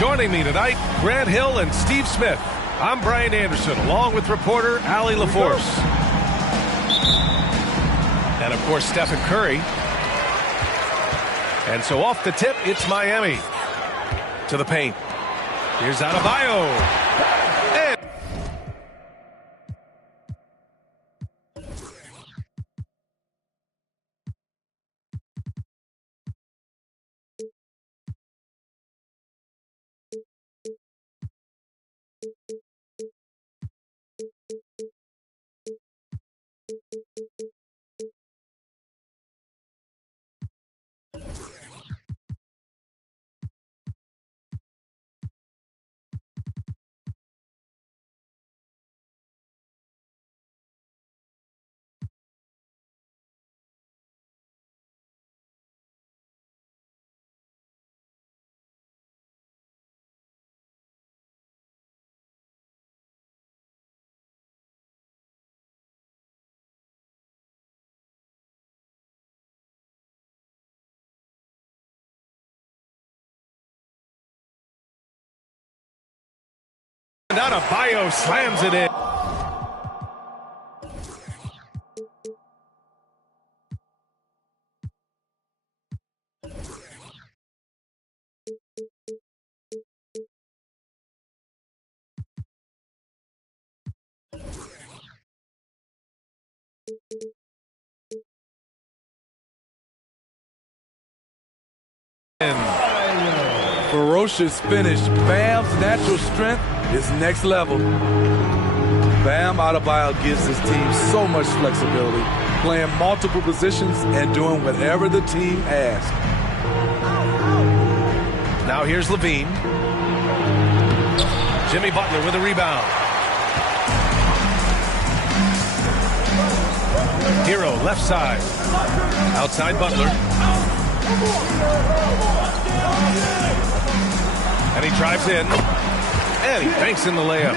Joining me tonight, Grant Hill and Steve Smith. I'm Brian Anderson, along with reporter Allie LaForce. And, of course, Stephen Curry. And so off the tip, it's Miami. To the paint. Here's Adebayo. Adebayo slams it in. Ferocious finish. Bam's natural strength is next level. Bam Adebayo gives his team so much flexibility, playing multiple positions and doing whatever the team asks. Now here's LaVine. Jimmy Butler with a rebound. Hero left side. Outside Butler. And he drives in. And he banks in the layup.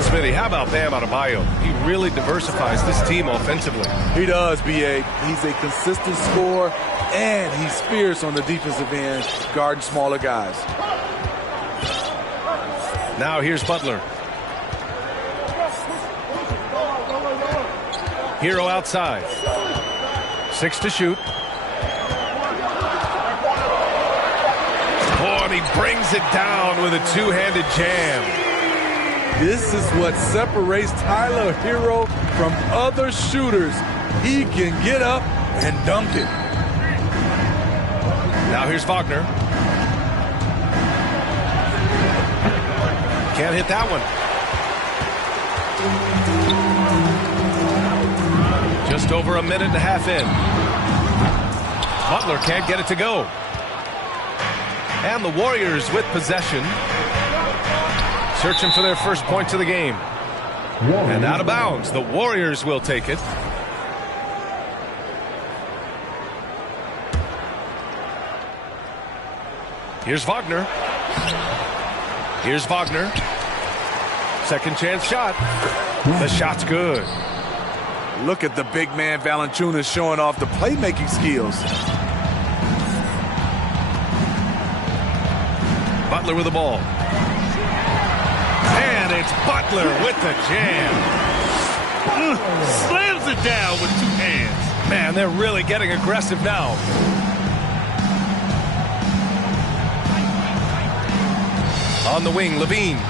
Smitty, how about Bam Adebayo? He really diversifies this team offensively. He does, B.A. He's a consistent scorer, and he's fierce on the defensive end, guarding smaller guys. Now here's Butler. Hero outside. 6 to shoot. And he brings it down with a two-handed jam. This is what separates Tyler Hero from other shooters. He can get up and dunk it. Now here's Wagner. Can't hit that one. Just over a minute and a half in. Butler can't get it to go. And the Warriors with possession. Searching for their first points of the game. And out of bounds. The Warriors will take it. Here's Wagner. Here's Wagner. Second chance shot. The shot's good. Look at the big man Valanciunas showing off the playmaking skills. Butler with the ball. And it's Butler with the jam. Slams it down with two hands. Man, they're really getting aggressive now. On the wing, LaVine.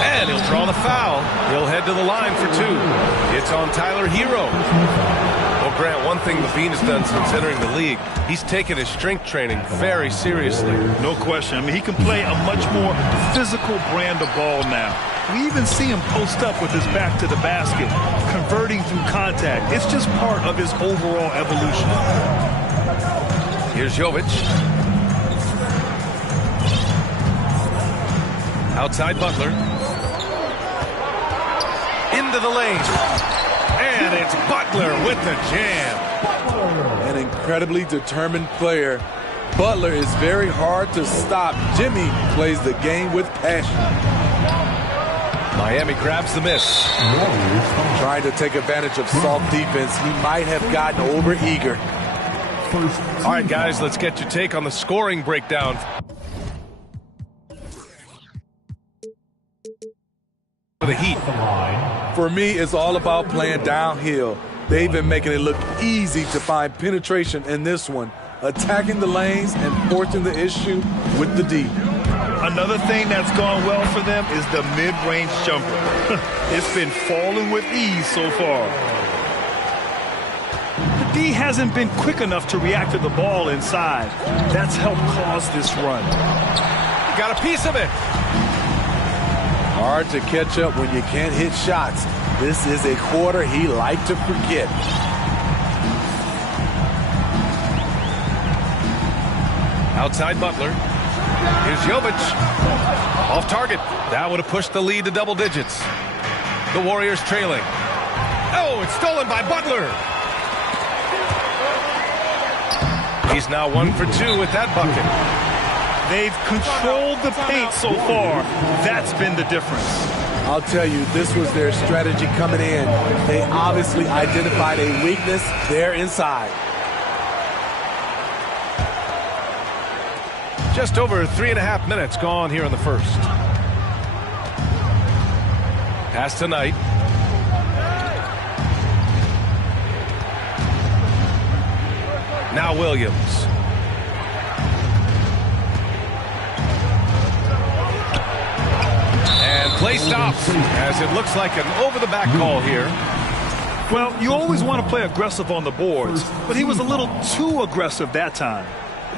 And he'll draw the foul. He'll head to the line for 2. It's on Tyler Hero. Well, Grant, one thing LaVine has done since entering the league, he's taken his strength training very seriously. No question. I mean, he can play a much more physical brand of ball now. We even see him post up with his back to the basket, converting through contact. It's just part of his overall evolution. Here's Jovic. Outside Butler. Into the lane. And it's Butler with the jam. An incredibly determined player. Butler is very hard to stop. Jimmy plays the game with passion. Miami grabs the miss. Trying to take advantage of soft defense. He might have gotten overeager. All right, guys, let's get your take on the scoring breakdown. the Heat? For me, it's all about playing downhill. They've been making it look easy to find penetration in this one, attacking the lanes and forcing the issue with the D. Another thing that's gone well for them is the mid-range jumper. It's been falling with ease so far. The D hasn't been quick enough to react to the ball inside. That's helped cause this run. Got a piece of it. Hard to catch up when you can't hit shots. This is a quarter he liked to forget. Outside Butler. Here's Jovic. Off target. That would have pushed the lead to double digits. The Warriors trailing. Oh, it's stolen by Butler. He's now 1 for 2 with that bucket. They've controlled the paint so far. That's been the difference. I'll tell you, this was their strategy coming in. They obviously identified a weakness there inside. Just over 3.5 minutes gone here in the first. Pass to Knight. Now Williams. And play stops as it looks like an over-the-back call here. Well, you always want to play aggressive on the boards, but he was a little too aggressive that time.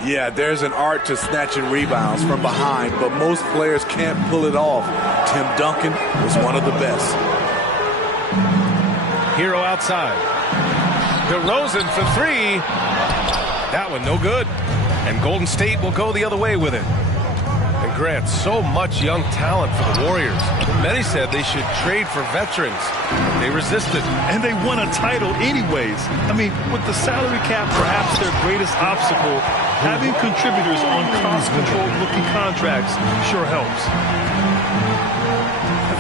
Yeah, there's an art to snatching rebounds from behind, but most players can't pull it off. Tim Duncan was one of the best. Hero outside. DeRozan for 3. That one no good. And Golden State will go the other way with it. And Grant, so much young talent for the Warriors. Many said they should trade for veterans. They resisted. And they won a title anyways. I mean, with the salary cap perhaps their greatest obstacle, having contributors on cost-controlled rookie contracts sure helps.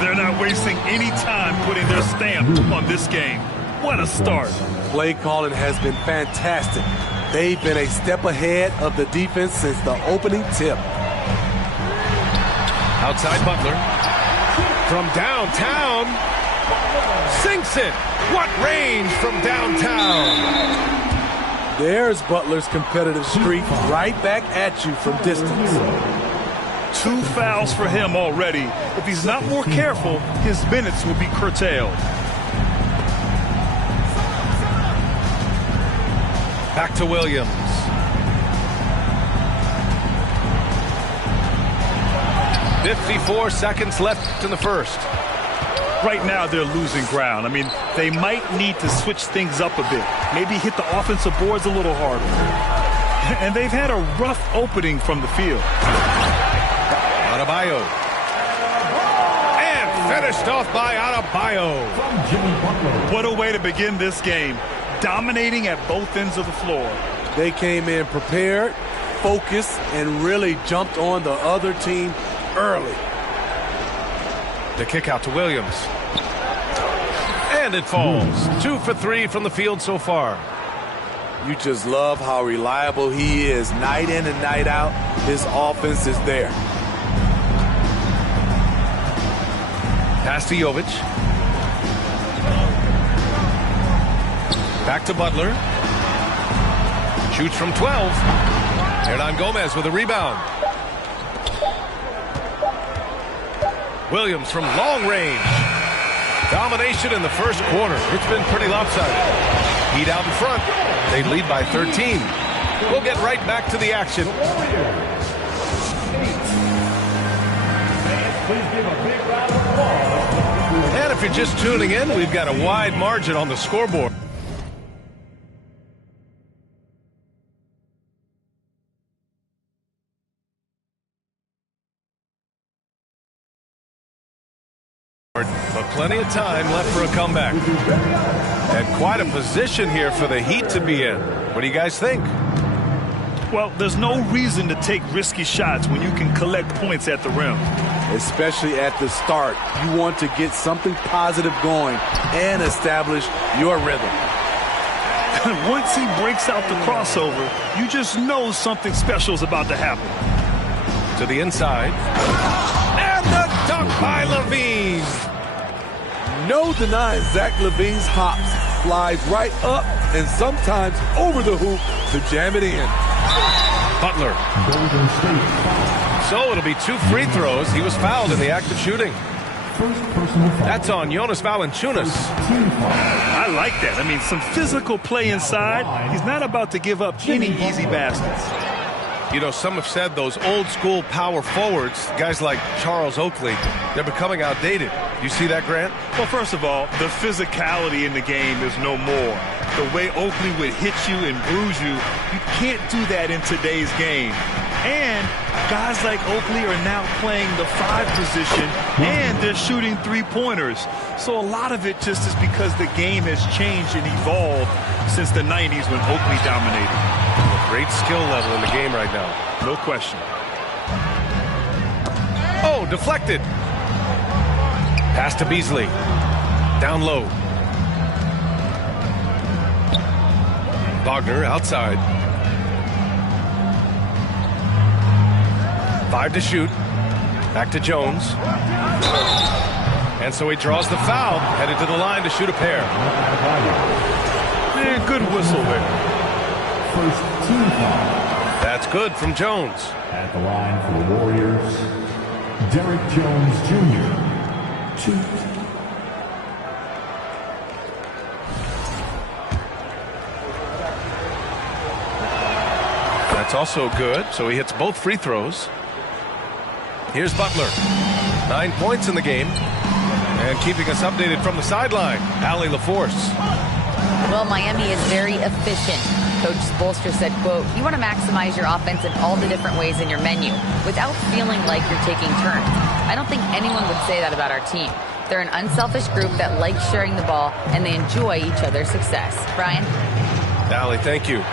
They're not wasting any time putting their stamp on this game. What a start. Play calling has been fantastic. They've been a step ahead of the defense since the opening tip. Outside Butler. From downtown. Sinks it. What range from downtown? There's Butler's competitive streak right back at you from distance. 2 fouls for him already. If he's not more careful, his minutes will be curtailed. Back to Williams. "54 seconds left in the first." Right now they're losing ground. I mean, they might need to switch things up a bit. Maybe hit the offensive boards a little harder. And they've had a rough opening from the field. Adebayo. And finished off by Adebayo. What a way to begin this game. Dominating at both ends of the floor. They came in prepared, focused, and really jumped on the other team early. The kick out to Williams. And it falls. 2 for 3 from the field so far. You just love how reliable he is. Night in and night out, his offense is there. Pass to Jovic. Back to Butler. Shoots from 12. Hernan Gomez with a rebound. Williams from long range. Domination in the first quarter. It's been pretty lopsided. Heat out in front. They lead by 13. We'll get right back to the action. And if you're just tuning in, we've got a wide margin on the scoreboard. But plenty of time left for a comeback. And quite a position here for the Heat to be in. What do you guys think? Well, there's no reason to take risky shots when you can collect points at the rim. Especially at the start. You want to get something positive going and establish your rhythm. Once he breaks out the crossover, you just know something special is about to happen. To the inside. And the dunk by LaVine. No denying Zach LaVine's hops. Flies right up and sometimes over the hoop to jam it in. Butler. So it'll be 2 free throws. He was fouled in the act of shooting. That's on Jonas Valanciunas. I like that. I mean, some physical play inside. He's not about to give up any easy baskets. You know, some have said those old school power forwards, guys like Charles Oakley, they're becoming outdated. You see that, Grant? Well, first of all, the physicality in the game is no more. The way Oakley would hit you and bruise you, you can't do that in today's game. And guys like Oakley are now playing the 5 position, and they're shooting 3-pointers. So a lot of it just is because the game has changed and evolved since the 90s when Oakley dominated. Great skill level in the game right now. No question. Oh, deflected. Pass to Beasley. Down low. Wagner outside. 5 to shoot. Back to Jones. And so he draws the foul. Headed to the line to shoot a pair. Man, good whistle there. First team foul. That's good from Jones. At the line for the Warriors, Derrick Jones Jr. 2. That's also good. So he hits both free throws. Here's Butler. 9 points in the game. And keeping us updated from the sideline, Allie LaForce. Well, Miami is very efficient. Coach Spoelstra said, quote, you want to maximize your offense in all the different ways in your menu without feeling like you're taking turns. I don't think anyone would say that about our team. They're an unselfish group that likes sharing the ball, and they enjoy each other's success. Brian? Allie, thank you.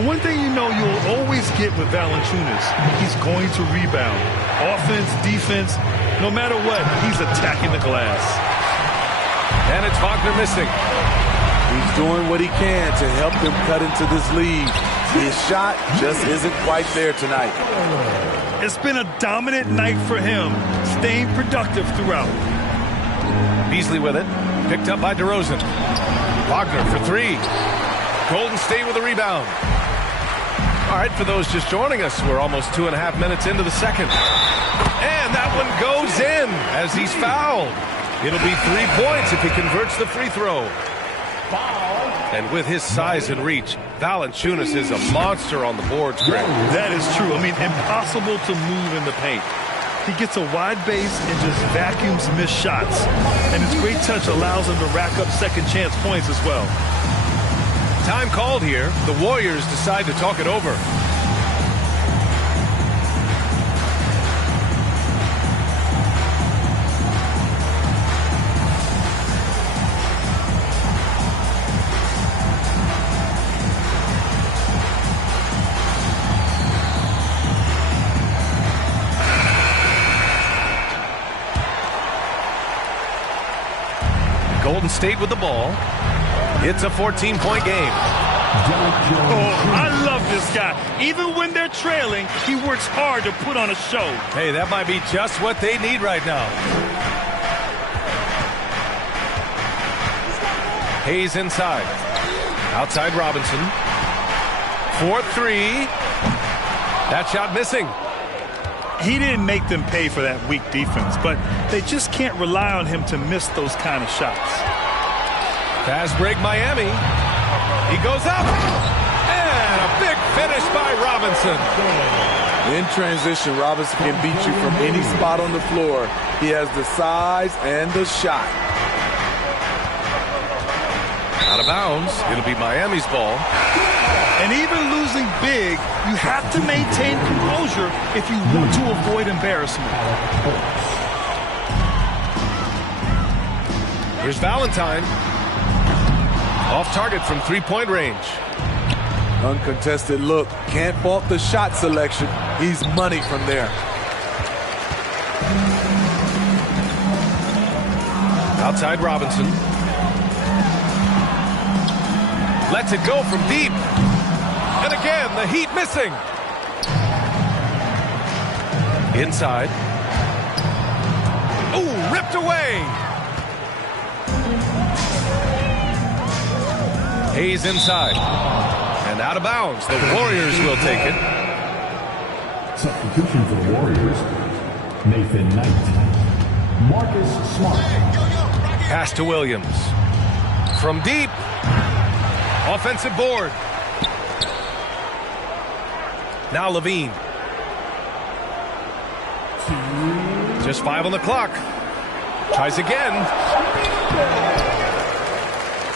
And one thing you know you'll always get with Valanciunas, he's going to rebound. Offense, defense, no matter what, he's attacking the glass. And it's Wagner missing. He's doing what he can to help them cut into this lead. His shot just isn't quite there tonight. It's been a dominant night for him, staying productive throughout. Beasley with it. Picked up by DeRozan. Wagner for 3. Golden State with a rebound. All right, for those just joining us, we're almost 2.5 minutes into the second. And that one goes in as he's fouled. It'll be 3 points if he converts the free throw. And with his size and reach, Valanciunas is a monster on the boards, Greg. That is true. I mean, impossible to move in the paint. He gets a wide base and just vacuums missed shots. And his great touch allows him to rack up second chance points as well. Time called here. The Warriors decide to talk it over. Golden State with the ball. It's a 14-point game. Oh, I love this guy. Even when they're trailing, he works hard to put on a show. Hey, that might be just what they need right now. Hayes inside. Outside Robinson. 4-3. That shot missing. He didn't make them pay for that weak defense, but they just can't rely on him to miss those kind of shots. Fast break Miami. He goes up. And a big finish by Robinson. In transition, Robinson can beat you from any spot on the floor. He has the size and the shot. Out of bounds. It'll be Miami's ball. And even losing big, you have to maintain composure if you want to avoid embarrassment. Here's Valentine. Off target from three-point range. Uncontested look. Can't fault the shot selection. He's money from there. Outside Robinson. Lets it go from deep. And again, the Heat missing. Inside. Ooh, ripped away. Hayes inside. And out of bounds. The Warriors will take it. Substitution for the Warriors, Nathan Knight. Marcus Smart. Pass to Williams. From deep. Offensive board. Now Levine. Just 5 on the clock. Tries again.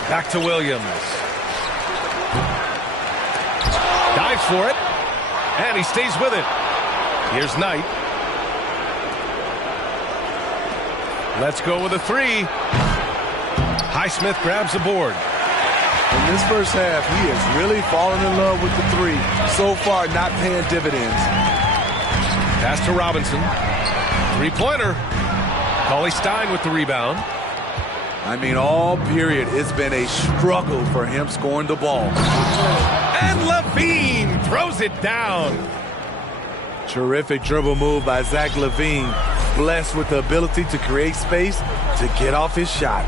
Back to Williams. Dives for it. And he stays with it. Here's Knight. Let's go with a 3. Highsmith grabs the board. In this first half, he has really fallen in love with the 3. So far, not paying dividends. Pass to Robinson. 3-pointer. Cauley-Stein with the rebound. I mean, all period, it's been a struggle for him scoring the ball. And Levine throws it down. Terrific dribble move by Zach LaVine. Blessed with the ability to create space to get off his shot.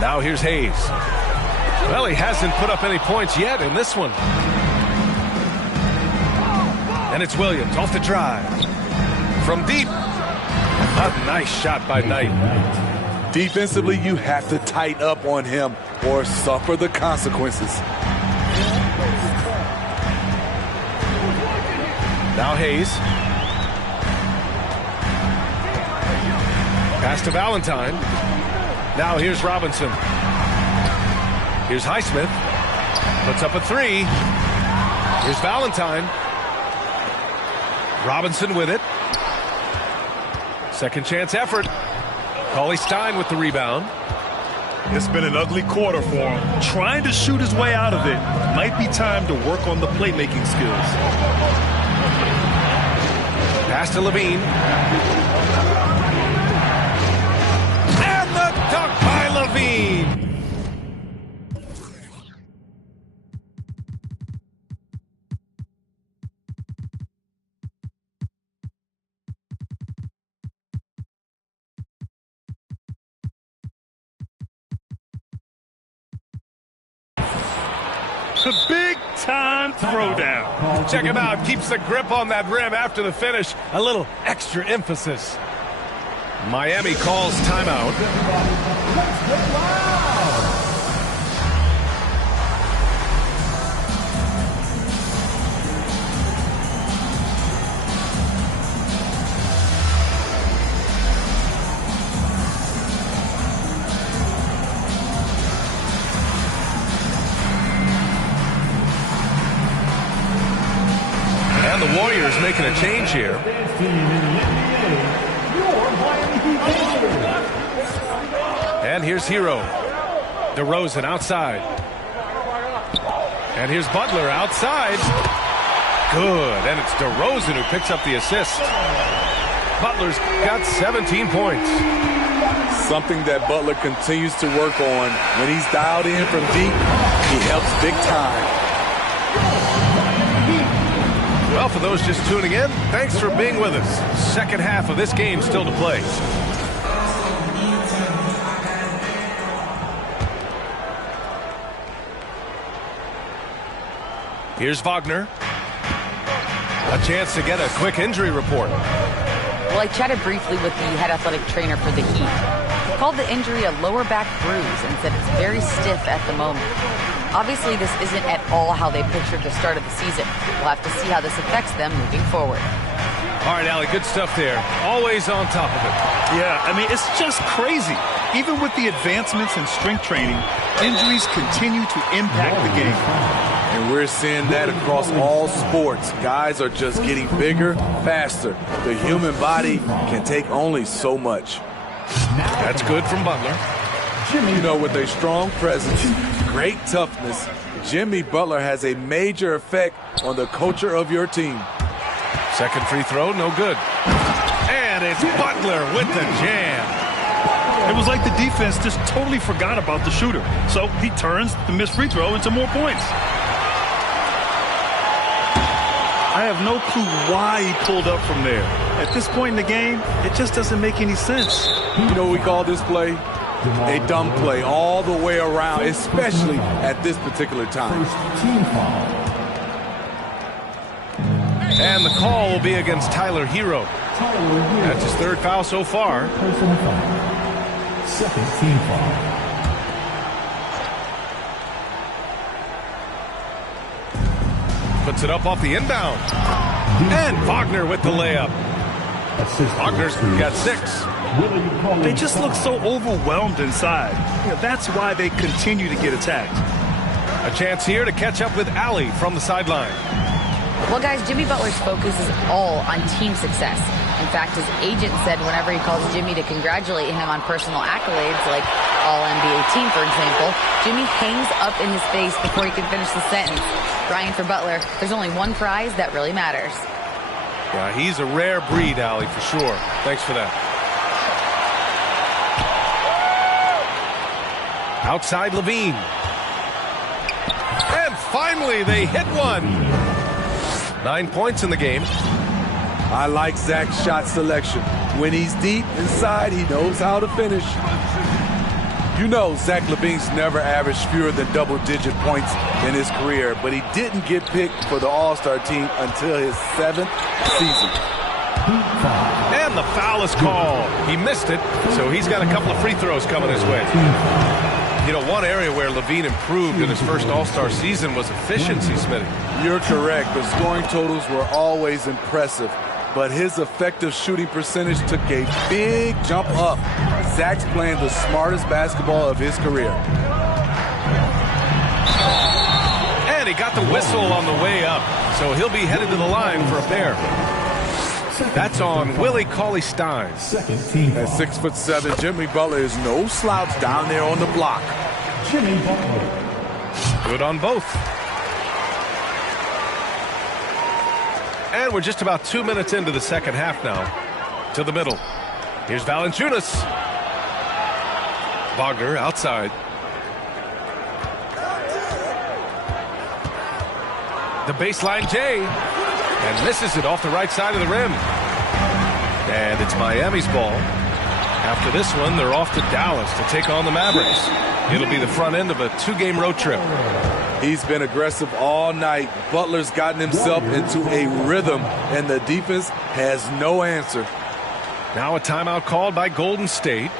Now here's Hayes. Well, he hasn't put up any points yet in this one. And it's Williams off the drive. From deep. A nice shot by Knight. Defensively, you have to tighten up on him or suffer the consequences. Now Hayes. Pass to Valentine. Now here's Robinson. Here's Highsmith. Puts up a 3. Here's Valentine. Robinson with it. Second chance effort. Cauley-Stein with the rebound. It's been an ugly quarter for him. Trying to shoot his way out of it. Might be time to work on the playmaking skills. Pass to Levine. And the dunk by Levine. The big-time throwdown. Check him out. Keeps the grip on that rim after the finish. A little extra emphasis. Miami calls timeout. And the Warriors making a change here. And here's Hero. DeRozan outside. And here's Butler outside. Good. And it's DeRozan who picks up the assist. Butler's got 17 points. Something that Butler continues to work on. When he's dialed in from deep, he helps big time. Well, for those just tuning in, thanks for being with us. Second half of this game still to play. Here's Wagner. A chance to get a quick injury report. Well, I chatted briefly with the head athletic trainer for the Heat. He called the injury a lower back bruise and said it's very stiff at the moment. Obviously, this isn't at all how they pictured the start of the season. We'll have to see how this affects them moving forward. All right, Allie, good stuff there. Always on top of it. Yeah, I mean, it's just crazy. Even with the advancements in strength training, injuries continue to impact the game. And we're seeing that across all sports. Guys are just getting bigger, faster. The human body can take only so much. That's good from Butler. You know, with a strong presence, great toughness, Jimmy Butler has a major effect on the culture of your team. Second free throw, no good. And it's Butler with the jam. It was like the defense just totally forgot about the shooter. So he turns the missed free throw into more points. I have no clue why he pulled up from there. At this point in the game, it just doesn't make any sense. You know what we call this play? A dumb play all the way around, especially at this particular time. First team foul. And the call will be against Tyler Hero. Tyler Hero. That's his third foul so far. Personal foul. Second team foul. Puts it up off the inbound. And Wagner with the layup. Wagner's got 6. They just look so overwhelmed inside. That's why they continue to get attacked. A chance here to catch up with Allie from the sideline. Well, guys, Jimmy Butler's focus is all on team success. In fact, his agent said whenever he calls Jimmy to congratulate him on personal accolades, like All-NBA team, for example, Jimmy hangs up in his face before he can finish the sentence. Ryan, for Butler, there's only one prize that really matters. Yeah, he's a rare breed, Allie, for sure. Thanks for that. Outside Levine. And finally, they hit one. 9 points in the game. I like Zach's shot selection. When he's deep inside, he knows how to finish. You know, Zach LaVine's never averaged fewer than double-digit points in his career, but he didn't get picked for the All-Star team until his 7th season. And the foul is called. He missed it, so he's got a couple of free throws coming his way. You know, one area where LaVine improved in his first All-Star season was efficiency, Smitty. You're correct. The scoring totals were always impressive, but his effective shooting percentage took a big jump up. Zach's playing the smartest basketball of his career. And he got the whistle on the way up, so he'll be headed to the line for a pair. That's on Willie Cauley-Stein. Second team At foul. 6'7", Jimmy Butler is no slouch down there on the block. Jimmy Butler. Good on both. And we're just about 2 minutes into the second half now. To the middle. Here's Valanciunas. Wagner outside. The baseline J. And misses it off the right side of the rim. And it's Miami's ball. After this one, they're off to Dallas to take on the Mavericks. It'll be the front end of a 2-game road trip. He's been aggressive all night. Butler's gotten himself into a rhythm, and the defense has no answer. Now a timeout called by Golden State.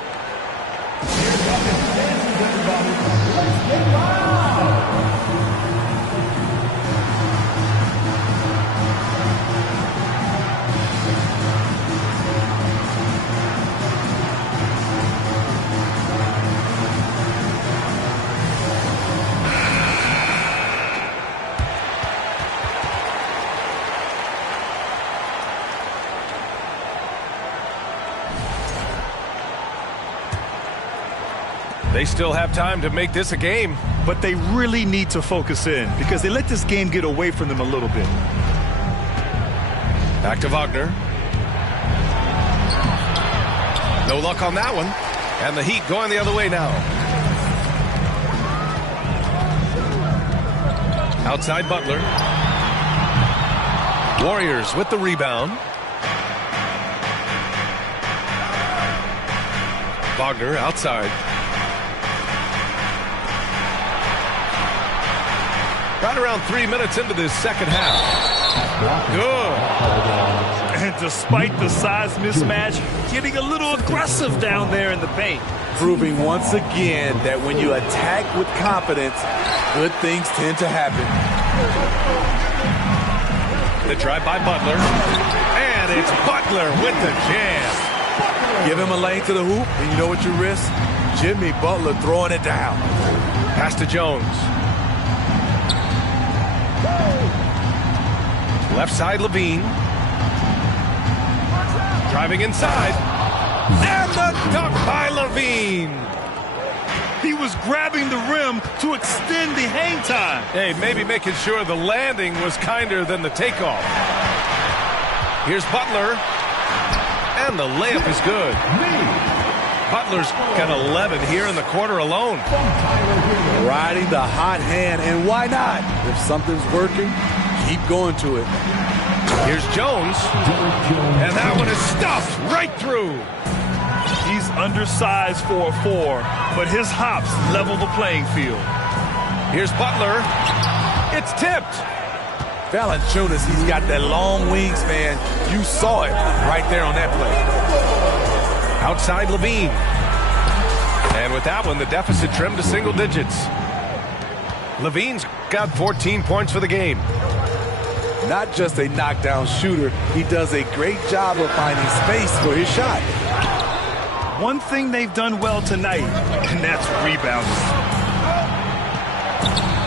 They still have time to make this a game. But they really need to focus in because they let this game get away from them a little bit. Back to Wagner. No luck on that one. And the Heat going the other way now. Outside Butler. Warriors with the rebound. Wagner outside. Right around 3 minutes into this second half. Good. And despite the size mismatch, getting a little aggressive down there in the paint. Proving once again that when you attack with confidence, good things tend to happen. The drive by Butler. And it's Butler with the jam. Give him a lane to the hoop, and you know what you risk? Jimmy Butler throwing it down. Pass to Jones. Left side Levine. Driving inside. And the dunk by Levine. He was grabbing the rim to extend the hang time. Hey, maybe making sure the landing was kinder than the takeoff. Here's Butler. And the layup is good. Butler's got 11 here in the quarter alone. Riding the hot hand, and why not? If something's working, keep going to it. Here's Jones. And that one is stuffed right through. He's undersized for a 4, but his hops level the playing field. Here's Butler. It's tipped. Valanciunas, he's got that long wingspan. You saw it right there on that play. Outside Levine. And with that one, the deficit trimmed to single digits. Levine's got 14 points for the game. Not just a knockdown shooter, he does a great job of finding space for his shot. One thing they've done well tonight, and that's rebounding.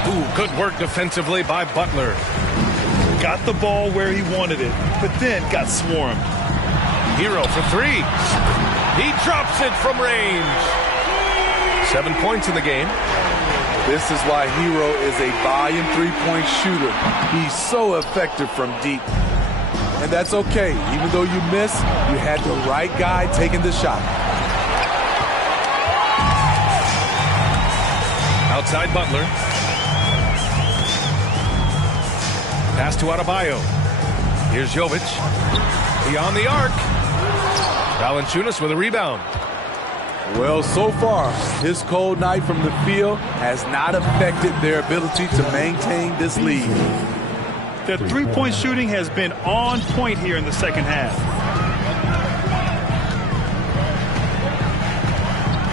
Ooh, good work defensively by Butler. Got the ball where he wanted it, but then got swarmed. Hero for 3. He drops it from range. 7 points in the game. This is why Hero is a volume three-point shooter. He's so effective from deep. And that's okay. Even though you miss, you had the right guy taking the shot. Outside Butler. Pass to Adebayo. Here's Jovic. Beyond the arc. Valanciunas with a rebound. Well, so far, his cold night from the field has not affected their ability to maintain this lead. The three-point shooting has been on point here in the second half.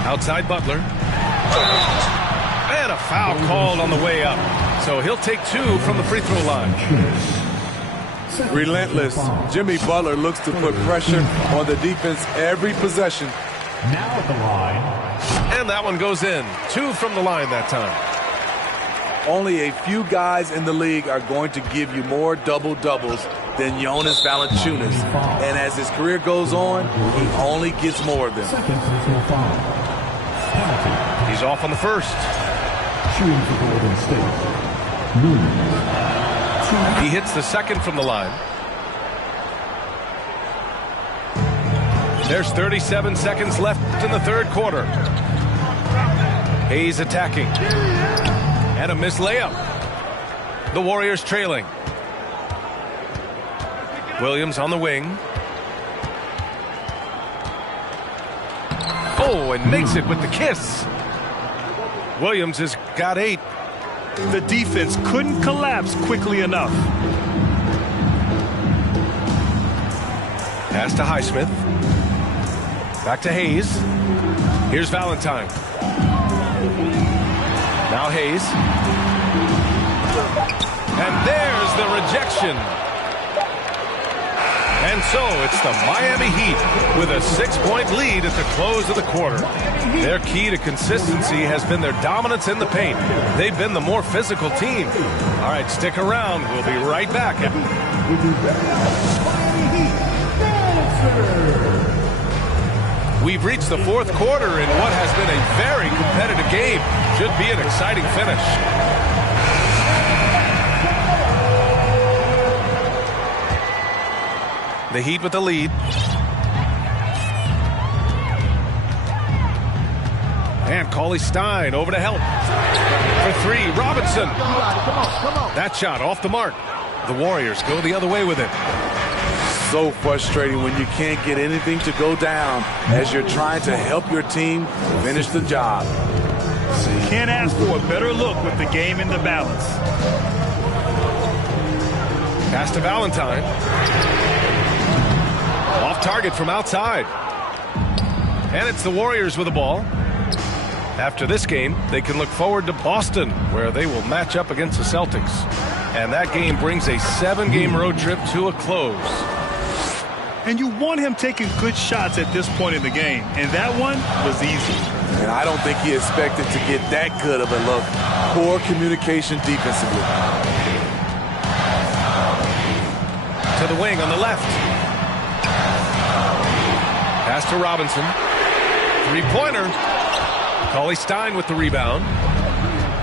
Outside Butler. And a foul called on the way up. So he'll take 2 from the free throw line. Relentless. Jimmy Butler looks to put pressure on the defense every possession. Now at the line. And that one goes in. 2 from the line that time. Only a few guys in the league are going to give you more double-doubles than Jonas Valanciunas. And as his career goes on, he only gets more of them. He's off on the first. Shooting for Golden State. He hits the second from the line. There's 37 seconds left in the third quarter. Hayes attacking. And a missed layup. The Warriors trailing. Williams on the wing. Oh, and makes it with the kiss. Williams has got 8. The defense couldn't collapse quickly enough. Pass to Highsmith. Back to Hayes. Here's Valentine. Now Hayes. And there's the rejection. And so it's the Miami Heat with a 6-point lead at the close of the quarter. Their key to consistency has been their dominance in the paint. They've been the more physical team. All right, stick around. We'll be right back. We've reached the fourth quarter in what has been a very competitive game. Should be an exciting finish. The Heat with the lead. And Cauley-Stein over to help. For 3, Robinson. That shot off the mark. The Warriors go the other way with it. So frustrating when you can't get anything to go down as you're trying to help your team finish the job. Can't ask for a better look with the game in the balance. Pass to Valentine. Off target from outside. And it's the Warriors with the ball. After this game, they can look forward to Boston, where they will match up against the Celtics. And that game brings a 7-game road trip to a close. And you want him taking good shots at this point in the game. And that one was easy. And I don't think he expected to get that good of a look. Poor communication defensively. To the wing on the left. Pass to Robinson. 3-pointer. Cauley-Stein with the rebound.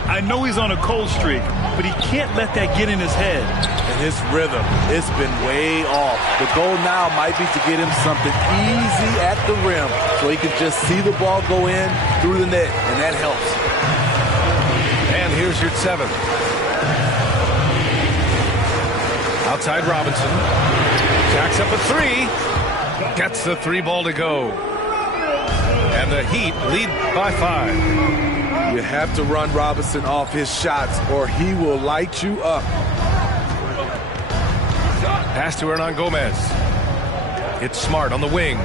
I know he's on a cold streak, but he can't let that get in his head. And his rhythm, it's been way off. The goal now might be to get him something easy at the rim so he can just see the ball go in through the net, and that helps. And here's your 7th. Outside Robinson. Jacks up a 3. Gets the 3 ball to go. And the Heat lead by 5. You have to run Robinson off his shots or he will light you up. Pass to Hernan Gomez. It's Smart on the wing.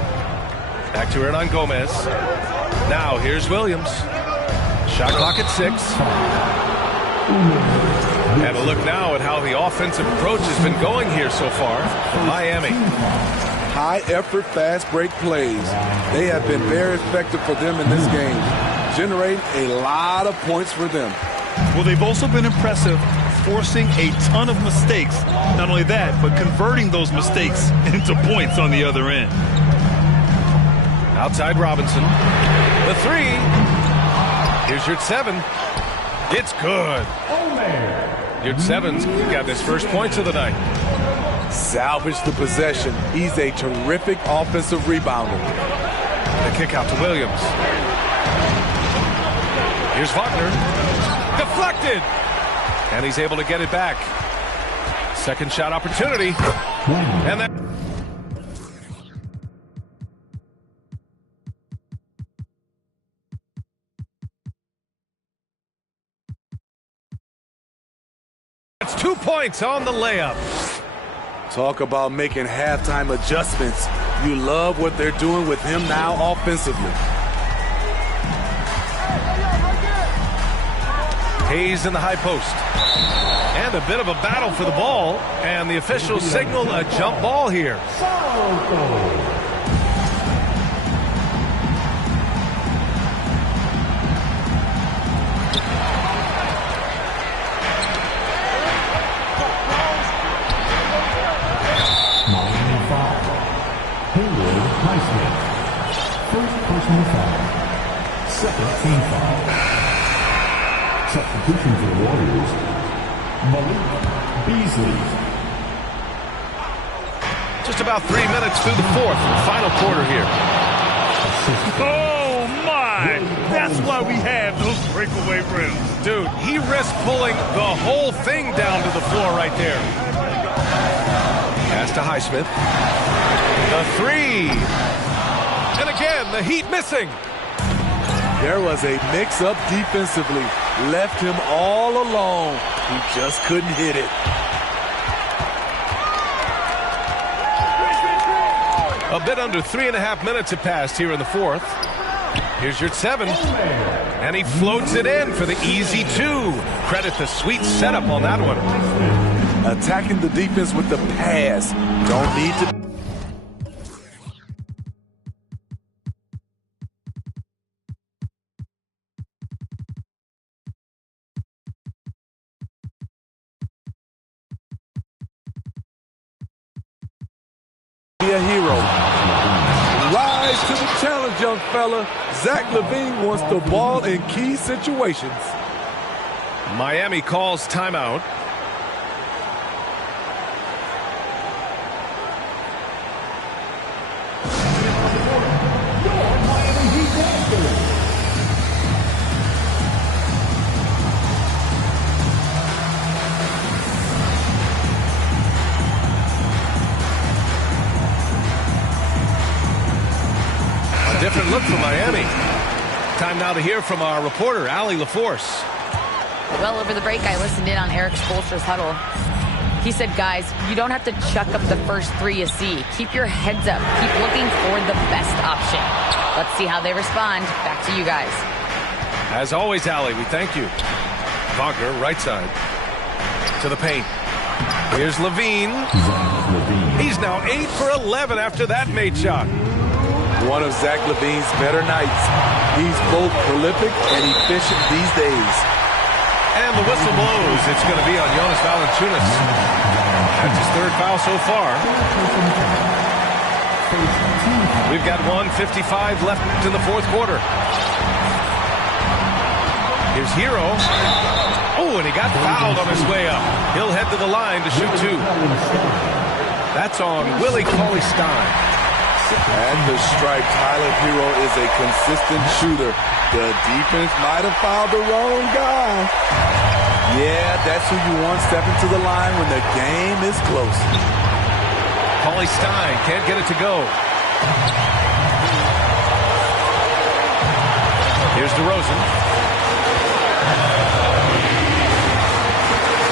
Back to Hernan Gomez. Now here's Williams. Shot clock at 6. And a look now at how the offensive approach has been going here so far for Miami. High effort, fast break plays. They have been very effective for them in this game, generating a lot of points for them. Well, they've also been impressive, forcing a ton of mistakes. Not only that, but converting those mistakes into points on the other end. Outside Robinson. The 3. Here's Yurtseven. It's good. Yurtseven's got his first points of the night. Salvage the possession. He's a terrific offensive rebounder. The kick out to Williams. Here's Wagner. Deflected. And he's able to get it back. Second shot opportunity. And that. That's 2 points on the layup. Talk about making halftime adjustments. You love what they're doing with him now offensively. Hayes in the high post. And a bit of a battle for the ball. And the officials signal a jump ball here. First personal foul. Second team foul. Substitution for the Warriors, Malik Beasley. Just about 3 minutes through the fourth, final quarter here. Oh, my! That's why we have those breakaway rims. Dude, he risked pulling the whole thing down to the floor right there. Pass to Highsmith. The 3. And again, the Heat missing. There was a mix-up defensively. Left him all alone. He just couldn't hit it. A bit under 3.5 minutes have passed here in the fourth. Here's Yurtseven. And he floats it in for the easy 2. Credit the sweet setup on that one. Attacking the defense with the pass. Don't need to. Be a hero. Rise to the challenge, young fella. Zach LaVine wants the ball in key situations. Miami calls timeout. Different look for Miami. Time now to hear from our reporter, Allie LaForce. Well, over the break, I listened in on Eric Spoelstra's huddle. He said, guys, you don't have to chuck up the first 3 you see. Keep your heads up. Keep looking for the best option. Let's see how they respond. Back to you guys. As always, Allie, we thank you. Wagner, right side. To the paint. Here's LaVine. He's now 8 for 11 after that made shot. One of Zach LaVine's better nights. He's both prolific and efficient these days. And the whistle blows. It's going to be on Jonas Valanciunas. That's his 3rd foul so far. We've got 1:55 left in the fourth quarter. Here's Hero. Oh, and he got fouled on his way up. He'll head to the line to shoot 2. That's on Willie Cauley-Stein. At the stripe, Tyler Hero is a consistent shooter. The defense might have fouled the wrong guy. Yeah, that's who you want stepping to the line when the game is close. Cauley-Stein can't get it to go. Here's DeRozan.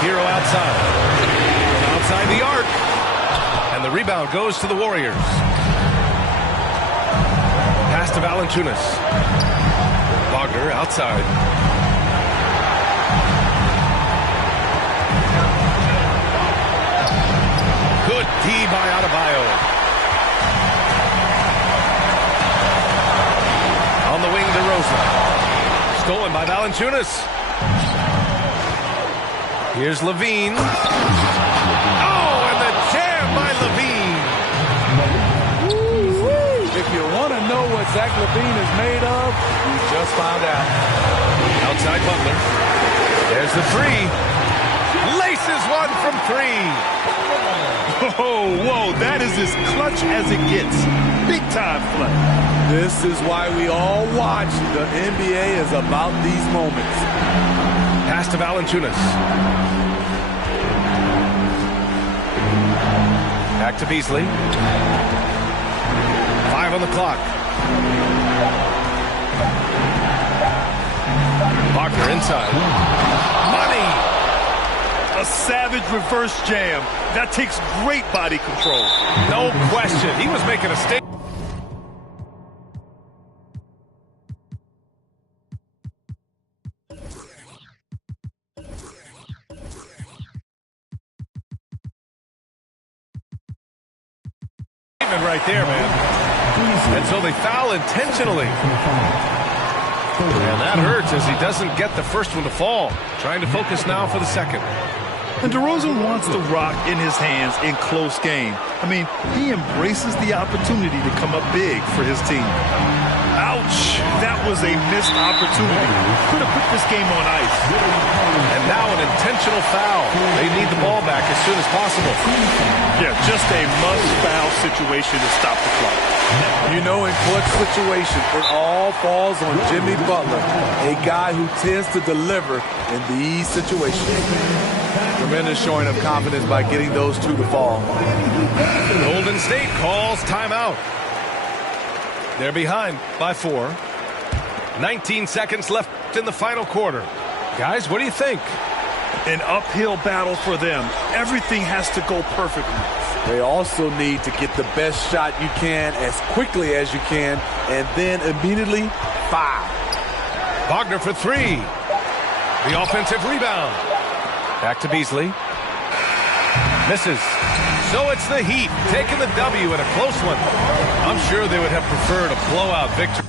Hero outside. From outside the arc. And the rebound goes to the Warriors. Pass to Valanciunas. Wagner outside. Good D by Adebayo. On the wing, DeRozan. Stolen by Valanciunas. Here's Levine. Oh, and the jam by Levine. If you want to know what Zach LaVine is made of, you just found out. Outside Butler. There's the three. Laces one from three. Oh, whoa, that is as clutch as it gets. Big time play. This is why we all watch. The NBA is about these moments. Pass to Valanciunas. Back to Beasley. 5 on the clock. Wagner inside. Money! A savage reverse jam. That takes great body control. No question. He was making a statement. Right there, man. And so they foul intentionally. And that hurts as he doesn't get the first one to fall. Trying to focus now for the second. And DeRozan wants the rock in his hands in close game. I mean, he embraces the opportunity to come up big for his team. Ouch! That was a missed opportunity. Could have put this game on ice. And now an intentional foul. They need the ball back as soon as possible. Yeah, just a must-foul situation to stop the clock. You know, in clutch situations, it all falls on Jimmy Butler, a guy who tends to deliver in these situations. Tremendous showing of confidence by getting those two to fall. Golden State calls timeout. They're behind by 4. 19 seconds left in the final quarter. Guys, what do you think? An uphill battle for them. Everything has to go perfectly. They also need to get the best shot you can as quickly as you can, and then immediately foul. Wagner for 3. The offensive rebound. Back to Beasley. Misses. So it's the Heat taking the W in a close one. I'm sure they would have preferred a blowout victory.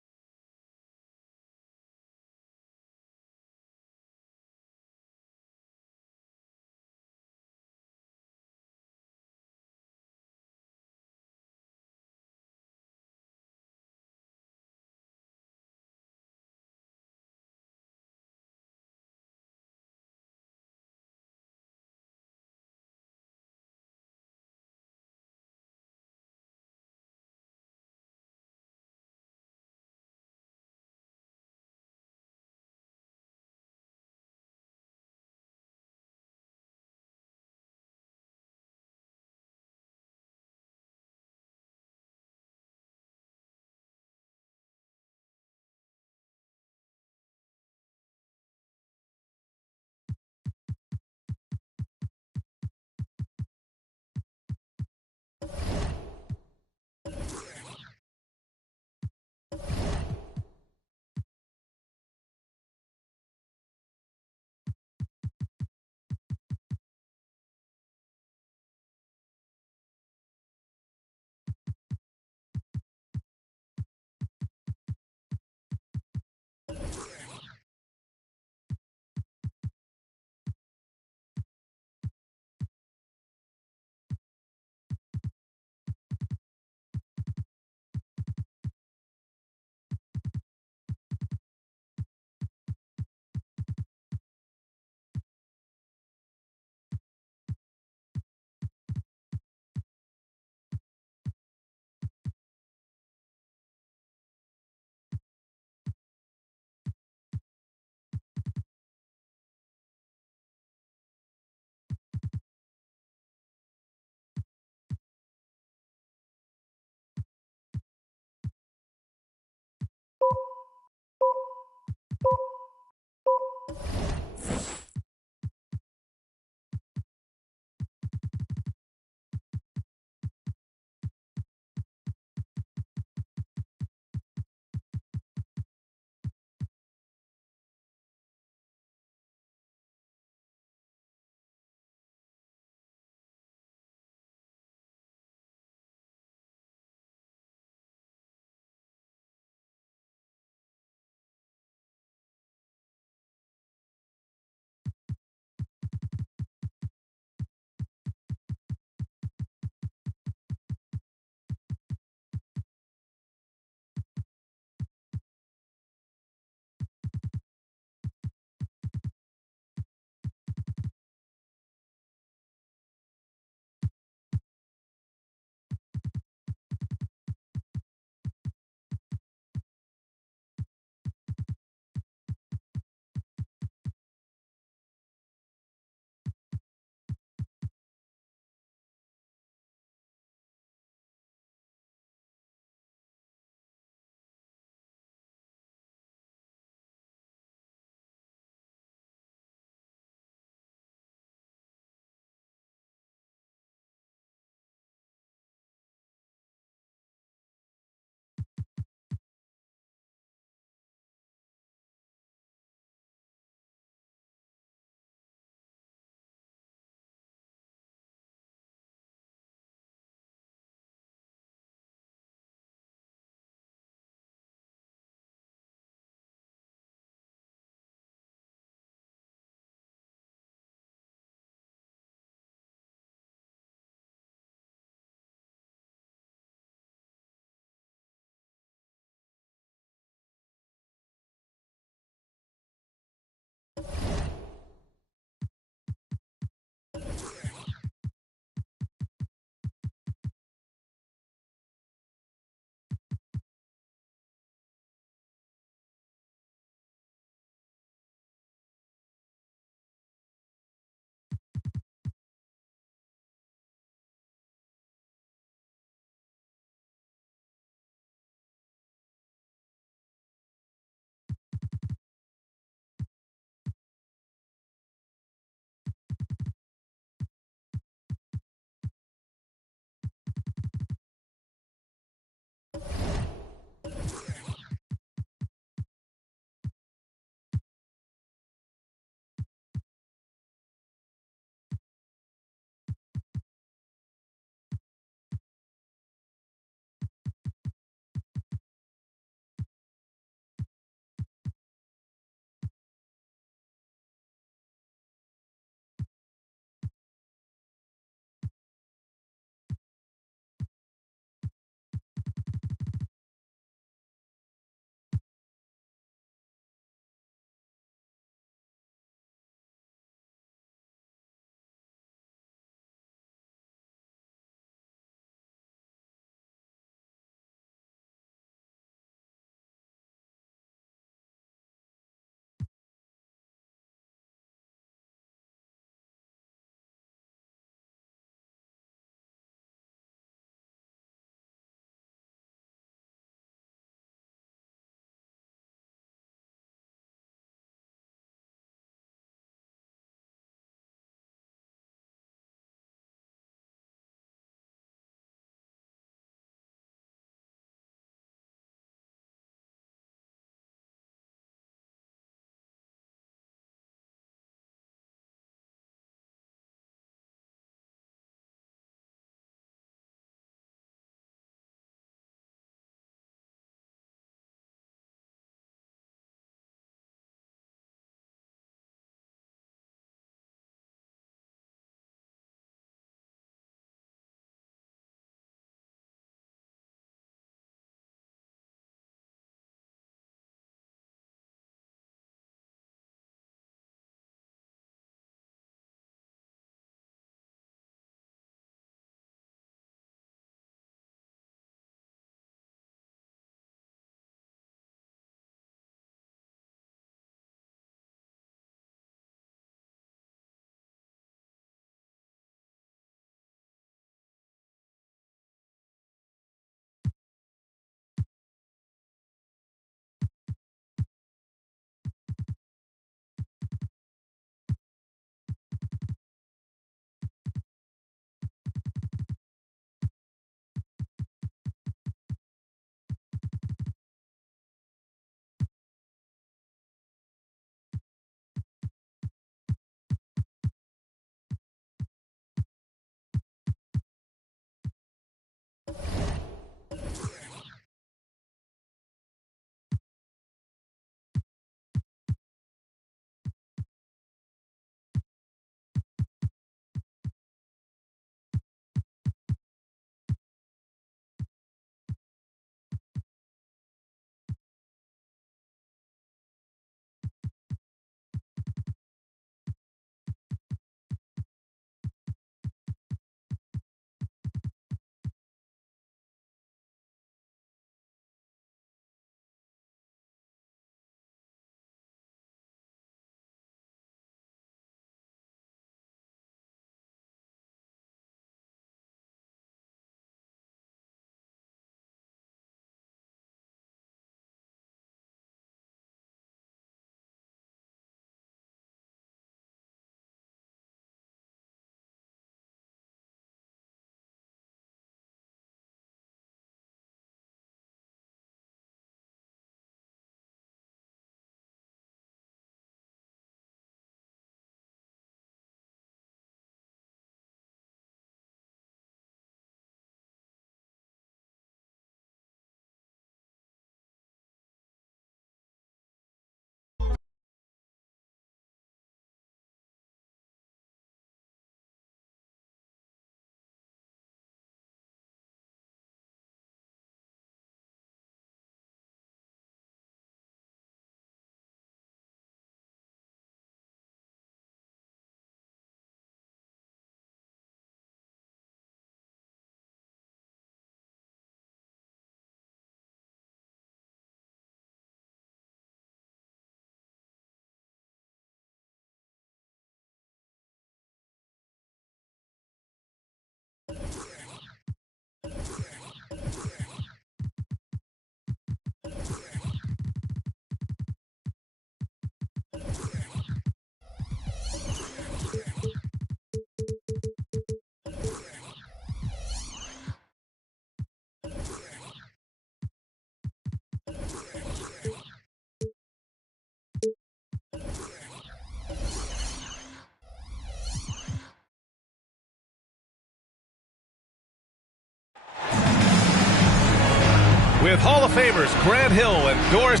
with Hall of Famers Grant Hill and Doris.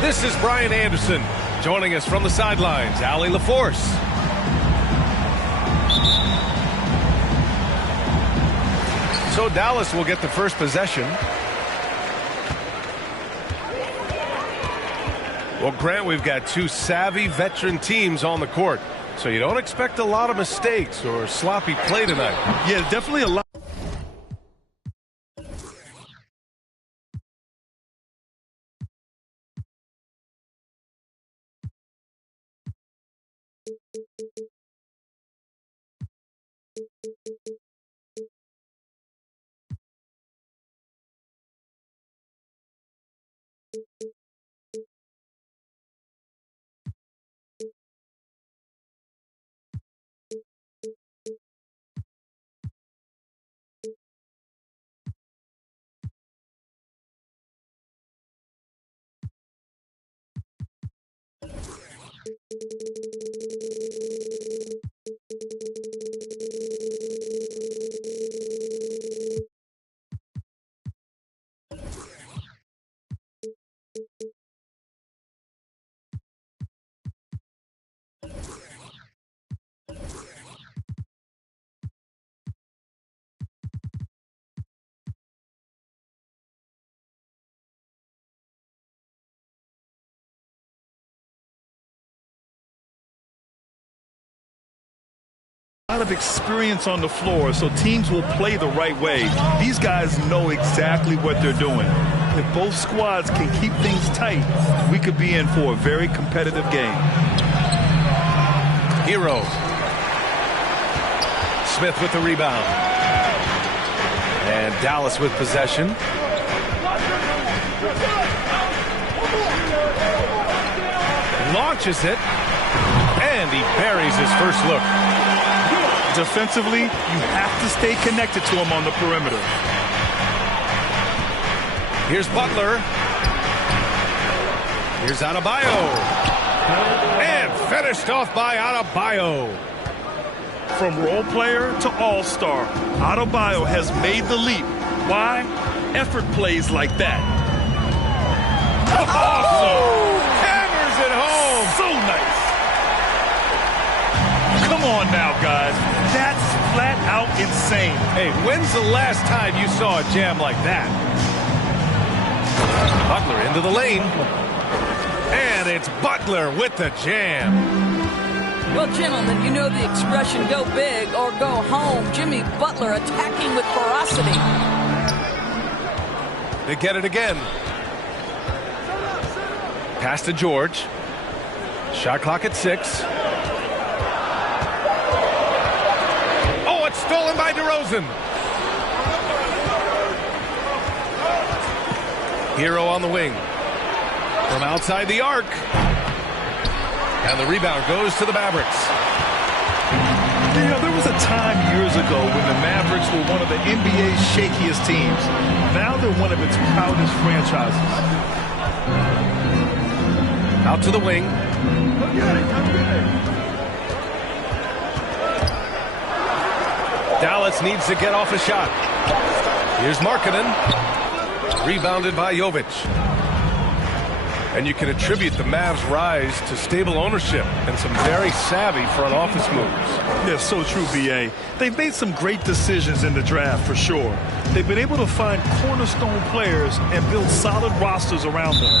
This is Brian Anderson. Joining us from the sidelines, Allie LaForce. So Dallas will get the first possession. Well, Grant, we've got two savvy veteran teams on the court, so you don't expect a lot of mistakes or sloppy play tonight. Yeah, definitely a lot. A lot of experience on the floor, so teams will play the right way. These guys know exactly what they're doing. If both squads can keep things tight, we could be in for a very competitive game. Hero. Smith with the rebound. And Dallas with possession. Launches it. And he buries his first look. Defensively, you have to stay connected to him on the perimeter. Here's Butler. Here's Adebayo. And finished off by Adebayo. From role player to all-star, Adebayo has made the leap. Why? Effort plays like that. Awesome! Hammers it home! So nice! Come on now, guys. That's flat out insane. Hey, when's the last time you saw a jam like that? Butler into the lane. And it's Butler with the jam. Well, gentlemen, you know the expression, go big or go home. Jimmy Butler attacking with ferocity. They get it again. Pass to George. Shot clock at 6. Oh, it's stolen by DeRozan. Hero on the wing. From outside the arc. And the rebound goes to the Mavericks. You know, there was a time years ago when the Mavericks were one of the NBA's shakiest teams. Now they're one of its proudest franchises. Out to the wing. Dallas needs to get off a shot. Here's Markkanen. Rebounded by Jovic. And you can attribute the Mavs' rise to stable ownership and some very savvy front office moves. Yeah, so true, B.A. They've made some great decisions in the draft, for sure. They've been able to find cornerstone players and build solid rosters around them.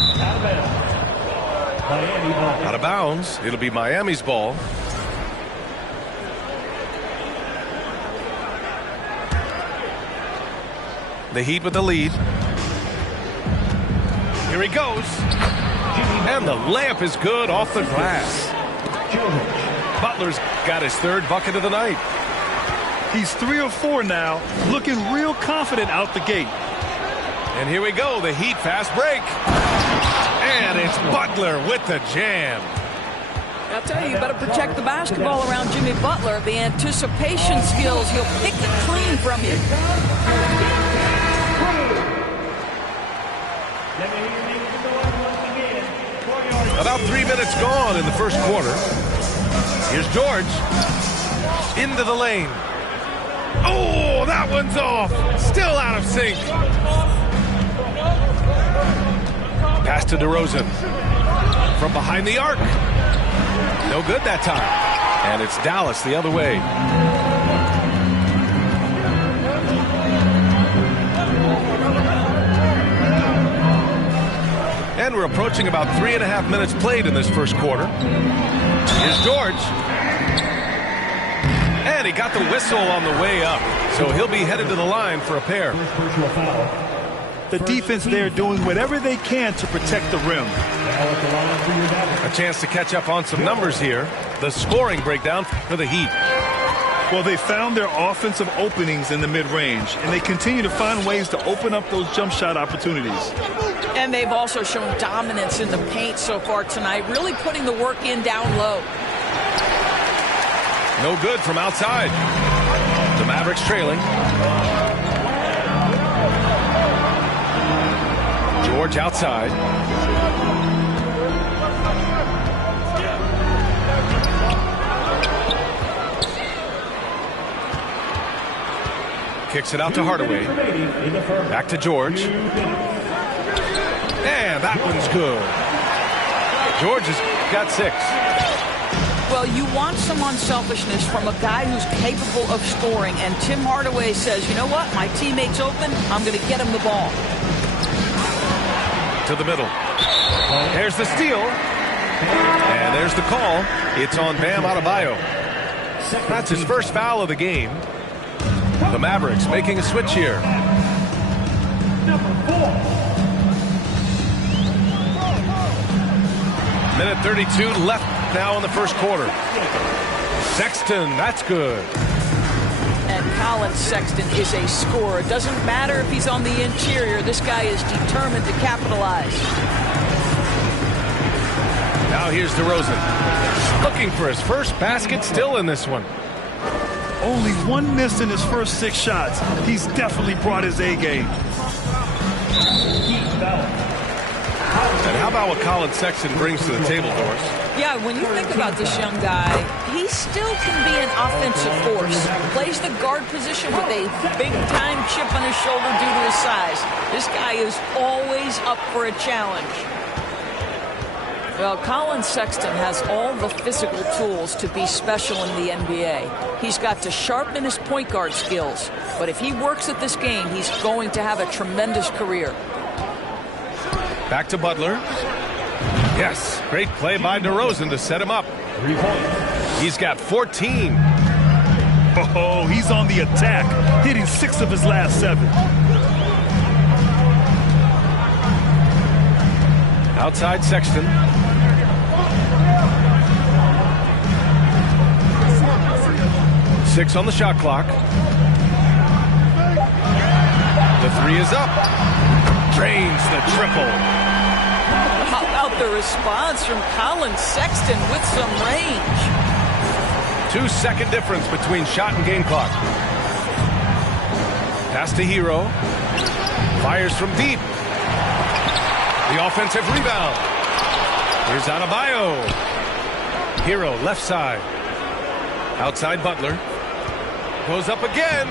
Out of bounds. It'll be Miami's ball. The Heat with the lead. Here he goes. And the layup is good off the glass. Butler's got his third bucket of the night. He's 3 or 4 now, looking real confident out the gate. And here we go, the Heat fast break. And it's Butler with the jam. I'll tell you, you better protect the basketball around Jimmy Butler. The anticipation skills, he'll pick it clean from you. About 3 minutes gone in the first quarter. Here's George. Into the lane. Oh, that one's off. Still out of sync. Pass to DeRozan. From behind the arc. No good that time. And it's Dallas the other way. And we're approaching about 3.5 minutes played in this first quarter. Here's George. And he got the whistle on the way up. So he'll be headed to the line for a pair. The defense there doing whatever they can to protect the rim. A chance to catch up on some numbers here. The scoring breakdown for the Heat. Well, they found their offensive openings in the mid-range, and they continue to find ways to open up those jump shot opportunities. And they've also shown dominance in the paint so far tonight, really putting the work in down low. No good from outside. The Mavericks trailing. George outside. Kicks it out to Hardaway. Back to George. And that one's good. George has got 6. Well, you want some unselfishness from a guy who's capable of scoring. And Tim Hardaway says, you know what? My teammate's open. I'm going to get him the ball. To the middle. There's the steal. And there's the call. It's on Bam Adebayo. That's his first foul of the game. The Mavericks making a switch here. Minute 32 left now in the first quarter. Sexton, that's good. And Colin Sexton is a scorer. It doesn't matter if he's on the interior. This guy is determined to capitalize. Now here's DeRozan. Looking for his first basket, still in this one. Only 1 miss in his first 6 shots. He's definitely brought his A game. And how about what Colin Sexton brings to the table, Doris? Yeah, when you think about this young guy, he still can be an offensive force. Plays the guard position with a big-time chip on his shoulder due to his size. This guy is always up for a challenge. Well, Colin Sexton has all the physical tools to be special in the NBA. He's got to sharpen his point guard skills. But if he works at this game, he's going to have a tremendous career. Back to Butler. Yes, great play by DeRozan to set him up. He's got 14. Oh, he's on the attack, hitting 6 of his last 7. Outside Sexton. Six on the shot clock. The 3 is up. Drains the triple. How about the response from Colin Sexton with some range? 2-second difference between shot and game clock. Pass to Hero. Fires from deep. The offensive rebound. Here's Adebayo. Hero left side. Outside Butler. Goes up again.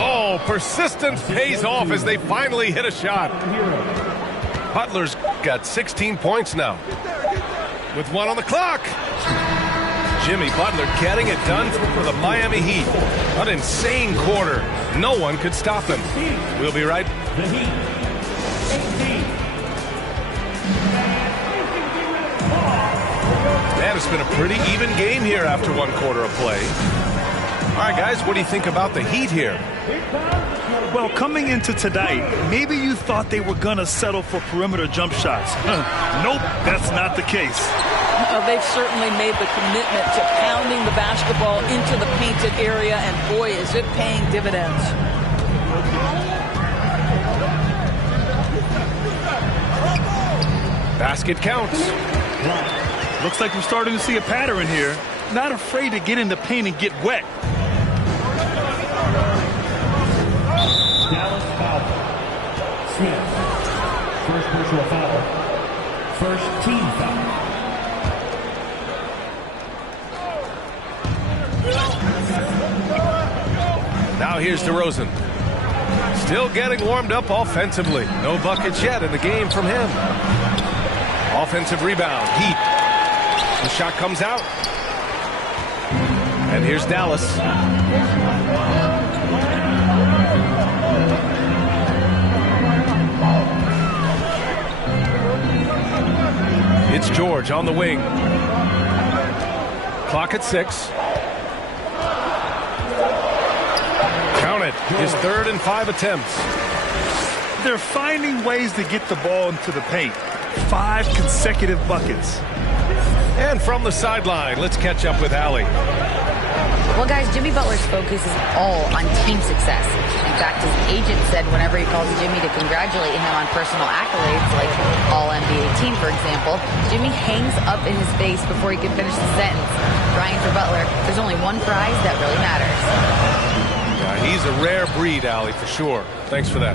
Oh, persistence pays off as they finally hit a shot. Butler's got 16 points now. With 1 on the clock. Jimmy Butler getting it done for the Miami Heat. An insane quarter. No one could stop him. We'll be right. Man, it's been a pretty even game here after 1 quarter of play. All right, guys, what do you think about the Heat here? Well, coming into tonight, maybe you thought they were going to settle for perimeter jump shots. Nope, that's not the case. They've certainly made the commitment to pounding the basketball into the painted area, and boy, is it paying dividends. Basket counts. Looks like we're starting to see a pattern here. Not afraid to get in the paint and get wet. Dallas foul. Smith. First personal foul. First team foul. Now here's DeRozan. Still getting warmed up offensively. No buckets yet in the game from him. Offensive rebound. Heat. The shot comes out. And here's Dallas. It's George on the wing. Clock at 6. Count it. His 3rd and 5 attempts. They're finding ways to get the ball into the paint. 5 consecutive buckets. And from the sideline, let's catch up with Allie. Well, guys, Jimmy Butler's focus is all on team success. In fact, his agent said whenever he calls Jimmy to congratulate him on personal accolades, like All-NBA team, for example, Jimmy hangs up in his face before he can finish the sentence. Ryan, for Butler, there's only one prize that really matters. Yeah, he's a rare breed, Allie, for sure. Thanks for that.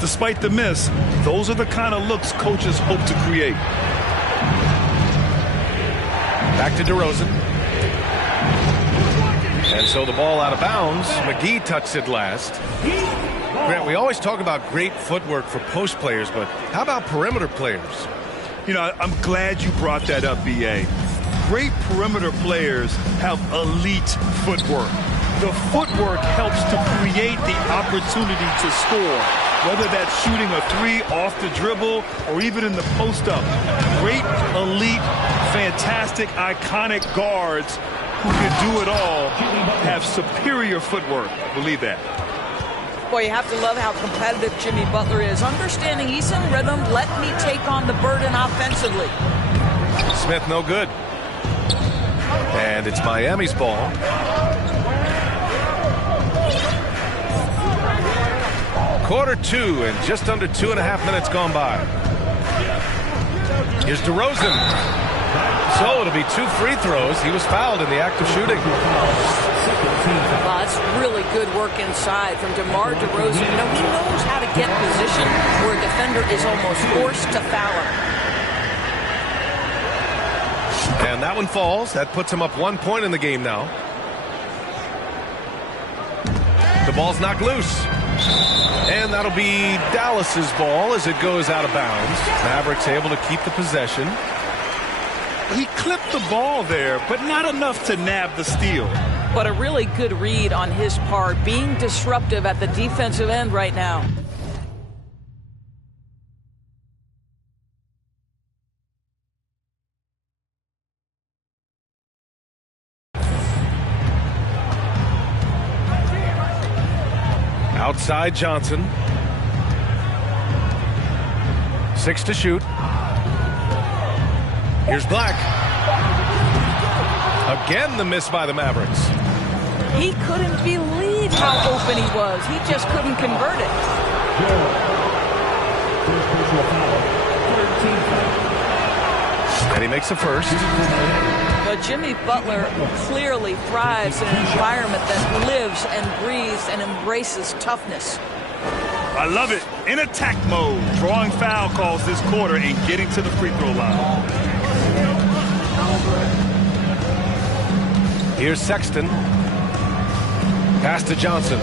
Despite the miss, those are the kind of looks coaches hope to create. Back to DeRozan. And so the ball out of bounds. McGee touched it last. Grant, we always talk about great footwork for post players, but how about perimeter players? You know, I'm glad you brought that up, B.A. Great perimeter players have elite footwork. The footwork helps to create the opportunity to score, whether that's shooting a 3 off the dribble or even in the post-up. Great, elite, fantastic, iconic guards who can do it all have superior footwork. Believe that. Boy, you have to love how competitive Jimmy Butler is. Understanding he's in rhythm, let me take on the burden offensively. Smith no good. And it's Miami's ball. Quarter 2 and just under 2.5 minutes gone by. Here's DeRozan. So it'll be 2 free throws. He was fouled in the act of shooting. Wow, that's really good work inside from DeMar DeRozan. You know, he knows how to get position where a defender is almost forced to foul him. And that one falls. That puts him up 1 point in the game now. The ball's knocked loose. And that'll be Dallas's ball as it goes out of bounds. Mavericks able to keep the possession. He clipped the ball there, but not enough to nab the steal. But a really good read on his part, being disruptive at the defensive end right now. Outside Johnson. 6 to shoot. Here's Black. Again, the miss by the Mavericks. He couldn't believe how open he was. He just couldn't convert it. And he makes the first. But Jimmy Butler clearly thrives in an environment that lives and breathes and embraces toughness. I love it. In attack mode, drawing foul calls this quarter and getting to the free throw line. Here's Sexton. Pass to Johnson.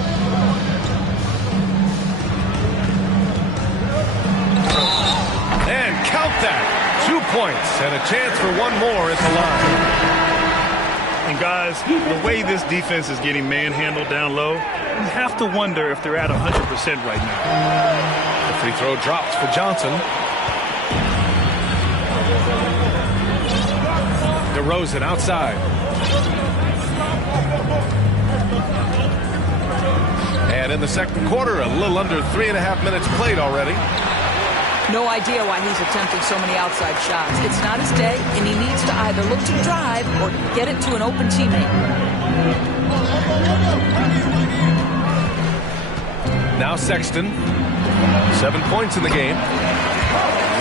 And count that. 2 points and a chance for one more at the line. And guys, the way this defense is getting manhandled down low, you have to wonder if they're at 100% right now. The free throw drops for Johnson. DeRozan outside. And in the second quarter, a little under 3.5 minutes played already. No idea why he's attempting so many outside shots. It's not his day, and he needs to either look to drive or get it to an open teammate. Now Sexton. 7 points in the game.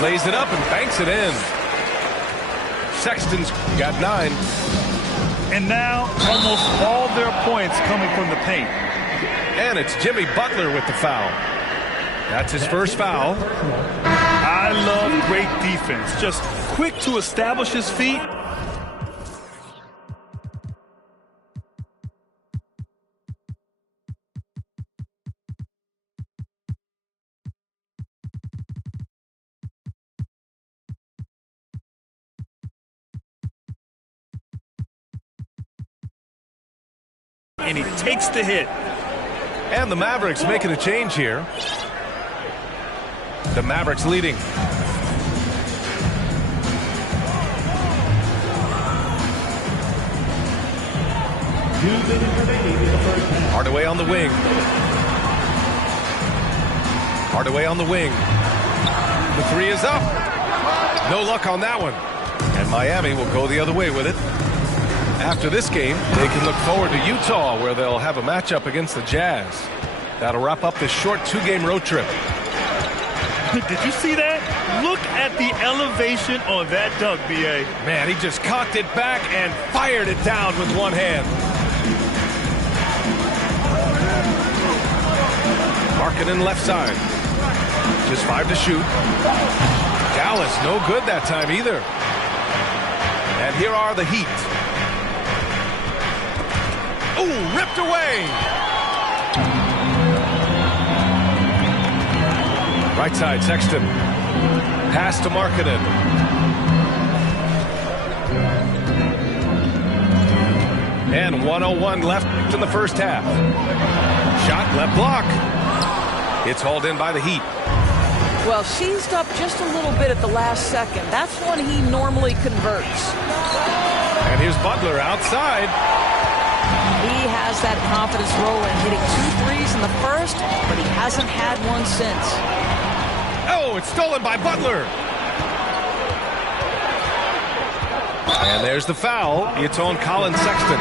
Lays it up and banks it in. Sexton's got 9. And now almost all their points coming from the paint. And it's Jimmy Butler with the foul. That's his first foul. I love great defense. Just quick to establish his feet. And he takes the hit. And the Mavericks making a change here. The Mavericks leading. Hardaway on the wing. Hardaway on the wing. The 3 is up. No luck on that one. And Miami will go the other way with it. After this game, they can look forward to Utah, where they'll have a matchup against the Jazz. That'll wrap up this short 2-game road trip. Did you see that? Look at the elevation on that dunk, B.A. Man, he just cocked it back and fired it down with one hand. Markkanen left side. Just 5 to shoot. Dallas, no good that time either. And here are the Heat. Ooh, ripped away. Right side, Sexton. Pass to Markkanen. And 1:01 left in the first half. Shot left block. It's hauled in by the Heat. Well, seized up just a little bit at the last second. That's when he normally converts. And here's Butler outside. He has that confidence rolling, hitting 2 threes in the first, but he hasn't had one since. Oh, it's stolen by Butler. And there's the foul. It's on Colin Sexton.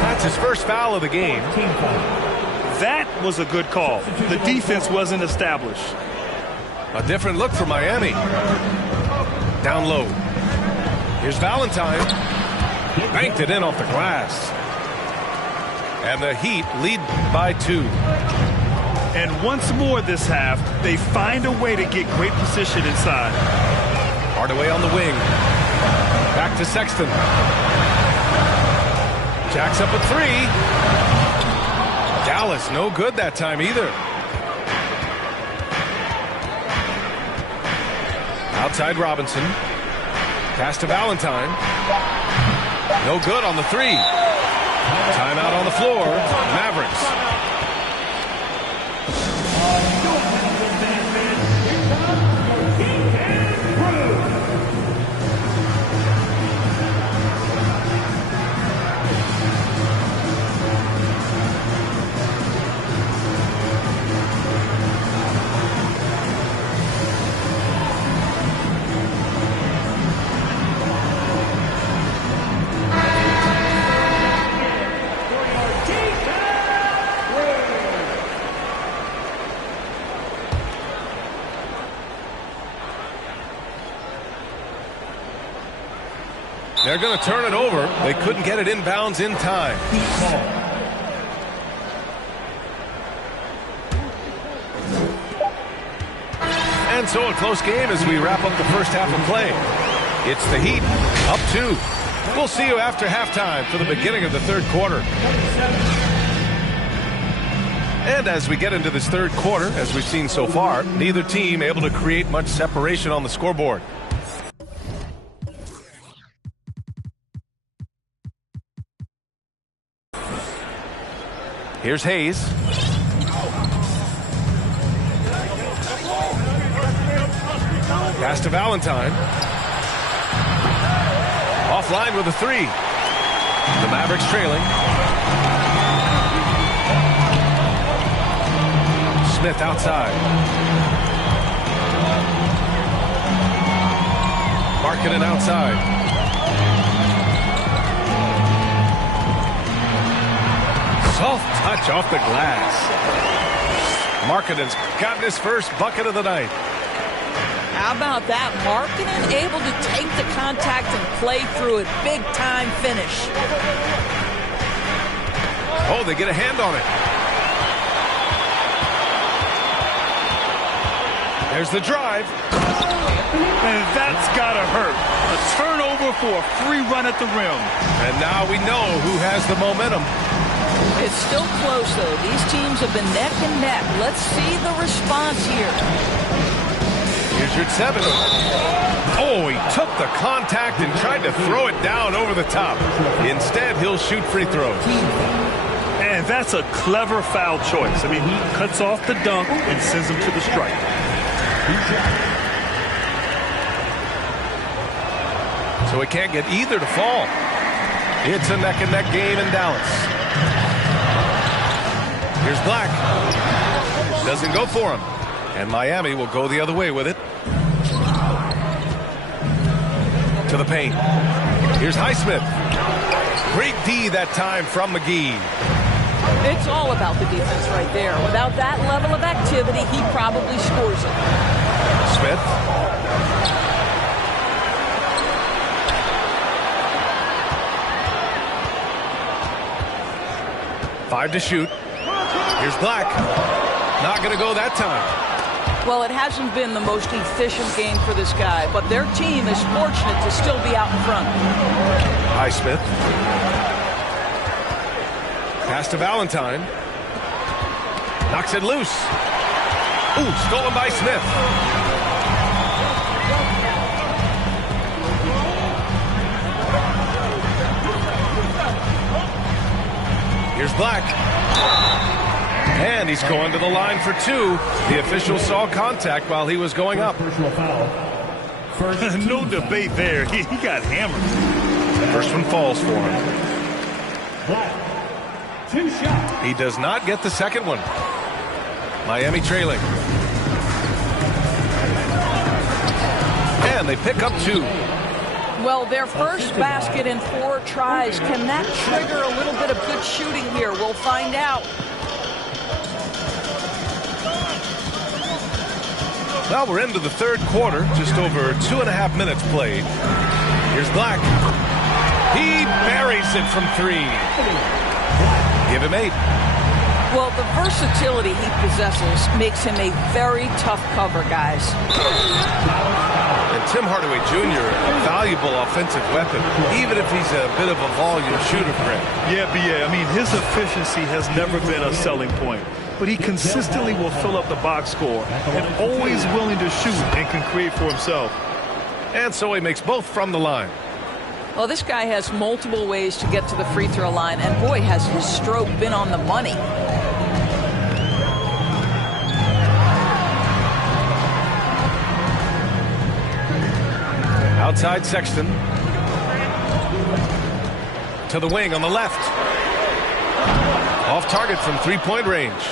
That's his first foul of the game. That was a good call. The defense wasn't established. A different look for Miami. Down low. Here's Valentine. Banked it in off the glass. And the Heat lead by 2. And once more this half, they find a way to get great position inside. Hardaway on the wing. Back to Sexton. Jacks up a 3. Dallas, no good that time either. Outside Robinson. Pass to Valentine. No good on the 3. Timeout on the floor. Mavericks. They're going to turn it over. They couldn't get it inbounds in time. And so a close game as we wrap up the first half of play. It's the Heat up 2. We'll see you after halftime for the beginning of the third quarter. And as we get into this third quarter, as we've seen so far, neither team able to create much separation on the scoreboard. Here's Hayes. Pass to Valentine. Offline with a 3. The Mavericks trailing. Smith outside. Markkanen outside. Soft touch off the glass. Markkanen's gotten his first bucket of the night. How about that? Markkanen able to take the contact and play through it. Big time finish. Oh, they get a hand on it. There's the drive. And that's got to hurt. A turnover for a free run at the rim. And now we know who has the momentum. It's still close, though. These teams have been neck and neck. Let's see the response here. Here's your 7. Oh, he took the contact and tried to throw it down over the top. Instead, he'll shoot free throws. And that's a clever foul choice. I mean, he cuts off the dunk and sends him to the strike. So he can't get either to fall. It's a neck-and-neck game in Dallas. Here's Black. Doesn't go for him. And Miami will go the other way with it. To the paint. Here's Highsmith. Great D that time from McGee. It's all about the defense right there. Without that level of activity, he probably scores it. Smith. Five to shoot. Here's Black. Not going to go that time. Well, it hasn't been the most efficient game for this guy, but their team is fortunate to still be out in front. Highsmith. Pass to Valentine. Knocks it loose. Ooh, stolen by Smith. Here's Black. And he's going to the line for 2. The official saw contact while he was going up. No debate there. He got hammered. First one falls for him. Black. 2 shots. He does not get the second one. Miami trailing. And they pick up 2. Well, their first basket in 4 tries. Can that trigger a little bit of good shooting here? We'll find out. Well, we're into the third quarter. Just over 2.5 minutes played. Here's Black. He buries it from 3. Give him 8. Well, the versatility he possesses makes him a very tough cover, guys. And Tim Hardaway Jr., a valuable offensive weapon, even if he's a bit of a volume shooter, Grant. Yeah, B.A. I mean, his efficiency has never been a selling point. But he consistently will fill up the box score and always willing to shoot and can create for himself. And so he makes both from the line. Well, this guy has multiple ways to get to the free throw line, and boy, has his stroke been on the money. Outside Sexton. To the wing on the left. Off target from 3-point range.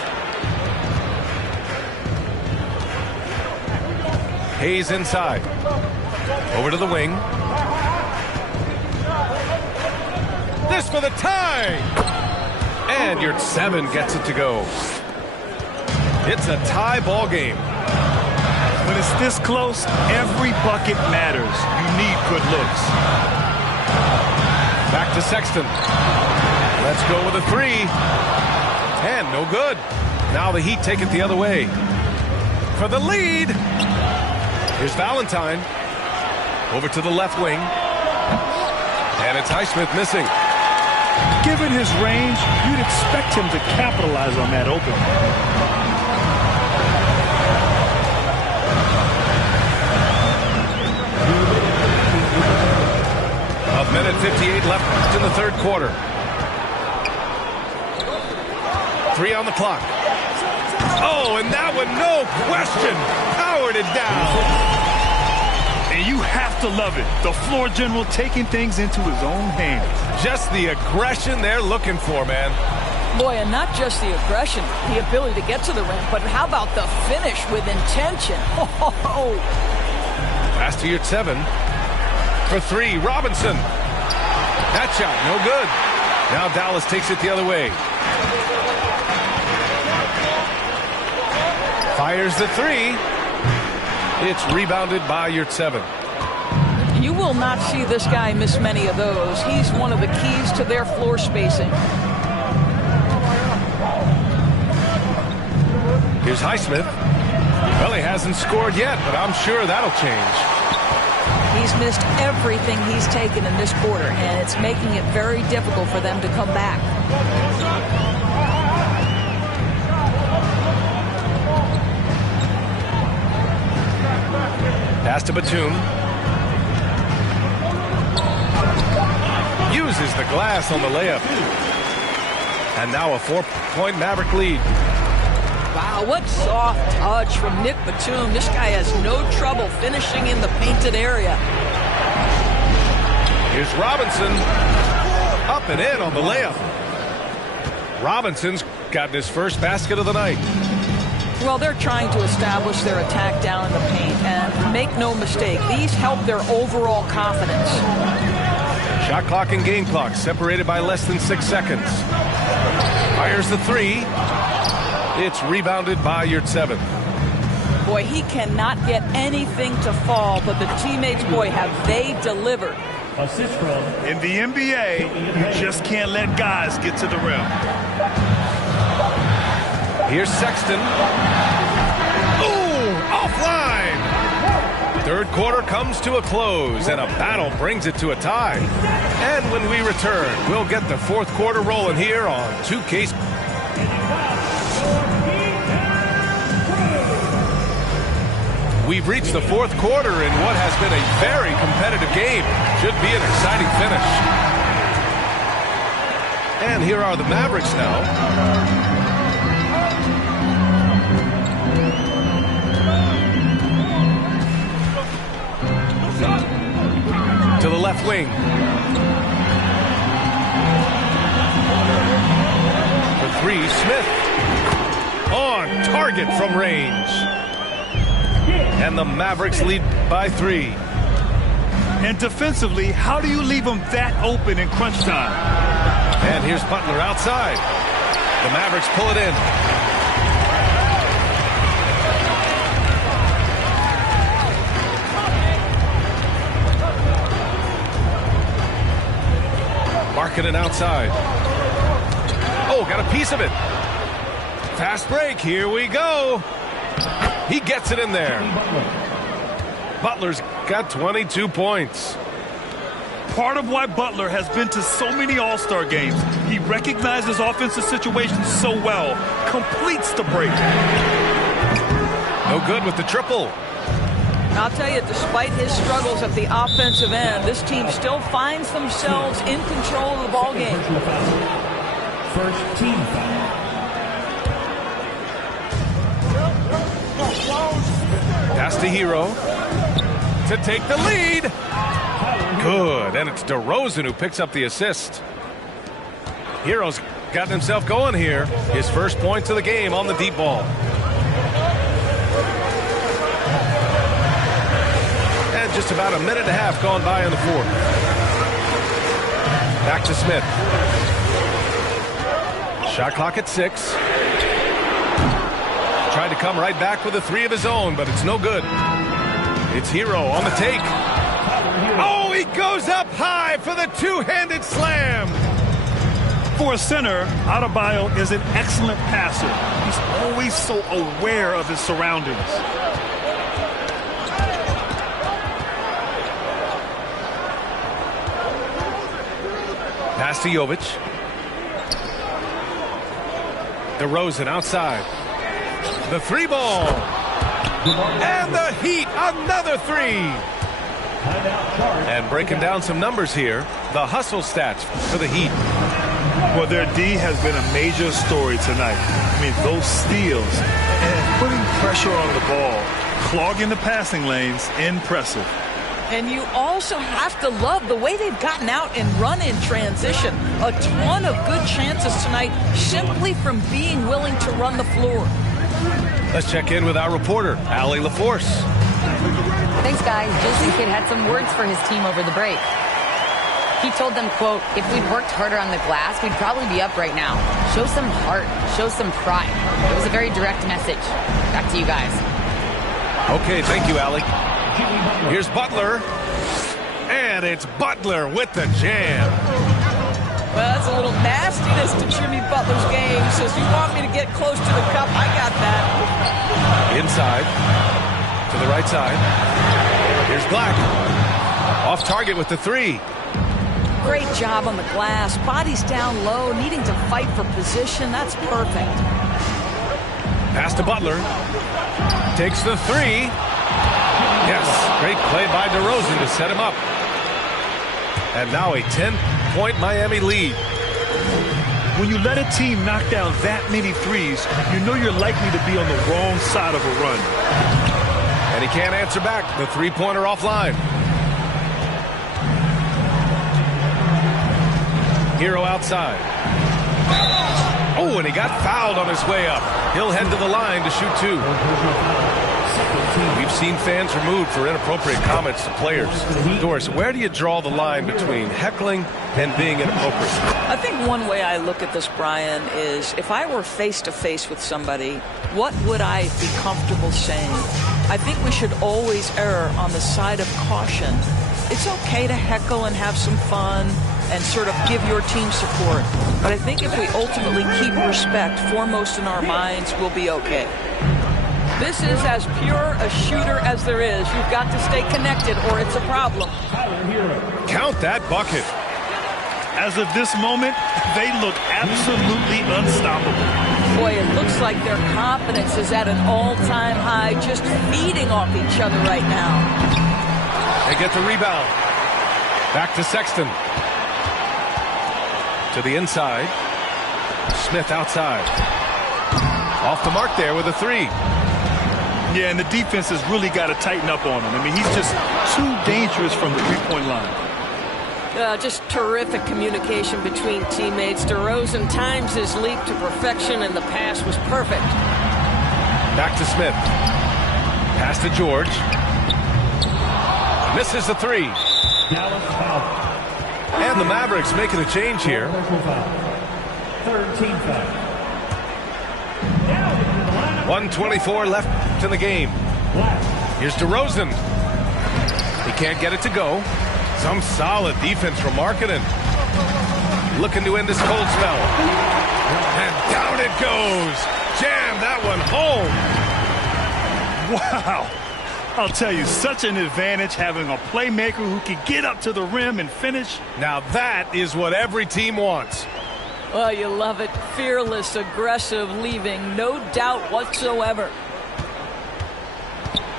Hayes inside. Over to the wing. This for the tie! And your 7 gets it to go. It's a tie ball game. When it's this close, every bucket matters. You need good looks. Back to Sexton. Let's go with a 3. And no good. Now the Heat take it the other way. For the lead. Here's Valentine. Over to the left wing. And it's Highsmith missing. Given his range, you'd expect him to capitalize on that open. A minute 58 left in the third quarter. 3 on the clock. Oh, and that one, no question, powered it down. And you have to love it. The floor general taking things into his own hands. Just the aggression they're looking for, man. Boy, and not just the aggression, the ability to get to the rim, but how about the finish with intention? Oh. Pass to your 7. For 3, Robinson. That shot, no good. Now Dallas takes it the other way. Fires the 3. It's rebounded by Yurtseven. You will not see this guy miss many of those. He's one of the keys to their floor spacing. Here's Highsmith. Well, he hasn't scored yet, but I'm sure that'll change. He's missed everything he's taken in this quarter, and it's making it very difficult for them to come back. Pass to Batum. Uses the glass on the layup. And now a 4-point Maverick lead. Wow, what soft touch from Nick Batum. This guy has no trouble finishing in the painted area. Here's Robinson. Up and in on the layup. Robinson's gotten his first basket of the night. Well, they're trying to establish their attack down in the paint, and make no mistake, these help their overall confidence. Shot clock and game clock separated by less than 6 seconds. Fires the three. It's rebounded by Yurtseven. Boy, he cannot get anything to fall, but the teammates, boy, have they delivered. Assist from. In the NBA, you just can't let guys get to the rim. Here's Sexton. Ooh, offline. Third quarter comes to a close, and a battle brings it to a tie. And when we return, we'll get the fourth quarter rolling here on 2K. We've reached the fourth quarter in what has been a very competitive game. Should be an exciting finish. And here are the Mavericks now. To the left wing. For three, Smith. On target from range. And the Mavericks lead by 3. And defensively, how do you leave them that open in crunch time? And here's Butler outside. The Mavericks pull it in. Markkanen outside. Oh, got a piece of it. Fast break. Here we go. He gets it in there. Butler's got 22 points. Part of why Butler has been to so many All-Star games. He recognizes offensive situations so well. Completes the break. No good with the triple. I'll tell you, despite his struggles at the offensive end, this team still finds themselves in control of the ball game. First team foul. Pass to Hero to take the lead. Good, and it's DeRozan who picks up the assist. Hero's gotten himself going here. His first points of the game on the deep ball. And just about a minute and a half gone by in the fourth. Back to Smith. Shot clock at 6. Tried to come right back with a 3 of his own, but it's no good. It's Hero on the take. Oh, he goes up high for the two-handed slam. For a center, Adebayo is an excellent passer. He's always so aware of his surroundings. Pass to Jovic. DeRozan outside. The 3 ball. And the Heat, another 3. And breaking down some numbers here, the hustle stats for the Heat. Well, their D has been a major story tonight. I mean, those steals and putting pressure on the ball, clogging the passing lanes, impressive. And you also have to love the way they've gotten out and run in transition. A ton of good chances tonight simply from being willing to run the floor. Let's check in with our reporter, Allie LaForce. Thanks, guys. Jason Kidd had some words for his team over the break. He told them, quote, if we'd worked harder on the glass, we'd probably be up right now. Show some heart. Show some pride. It was a very direct message. Back to you guys. Okay, thank you, Allie. Here's Butler. And it's Butler with the jam. Well, that's a little nastiness to Jimmy Butler's game. He says, you want me to get close to the cup? I got that. Inside. To the right side. Here's Black. Off target with the three. Great job on the glass. Body's down low, needing to fight for position. That's perfect. Pass to Butler. Takes the three. Yes, great play by DeRozan to set him up. And now a 10-point Miami lead. When you let a team knock down that many threes, you know you're likely to be on the wrong side of a run. And he can't answer back. The three-pointer offline. Hero outside. Oh, and he got fouled on his way up. He'll head to the line to shoot two. We've seen fans removed for inappropriate comments to players. Doris, where do you draw the line between heckling and being inappropriate? I think one way I look at this, Brian, is if I were face-to-face with somebody, what would I be comfortable saying? I think we should always err on the side of caution. It's okay to heckle and have some fun and sort of give your team support. But I think if we ultimately keep respect foremost in our minds, we'll be okay. This is as pure a shooter as there is. You've got to stay connected or it's a problem. Count that bucket. As of this moment, they look absolutely unstoppable. Boy, it looks like their confidence is at an all-time high, just feeding off each other right now. They get the rebound. Back to Sexton. To the inside. Smith outside. Off the mark there with a three. Yeah, and the defense has really got to tighten up on him. I mean, he's just too dangerous from the three-point line. Just terrific communication between teammates. DeRozan times his leap to perfection, and the pass was perfect. Back to Smith. Pass to George. Misses the three. And the Mavericks making a change here. Third team foul. 1:24 left in the game. Here's DeRozan. He can't get it to go. Some solid defense from Markkanen. Looking to end this cold spell. And down it goes. Jam that one home. Wow. I'll tell you, such an advantage having a playmaker who can get up to the rim and finish. Now that is what every team wants. Well, you love it. Fearless, aggressive, leaving no doubt whatsoever.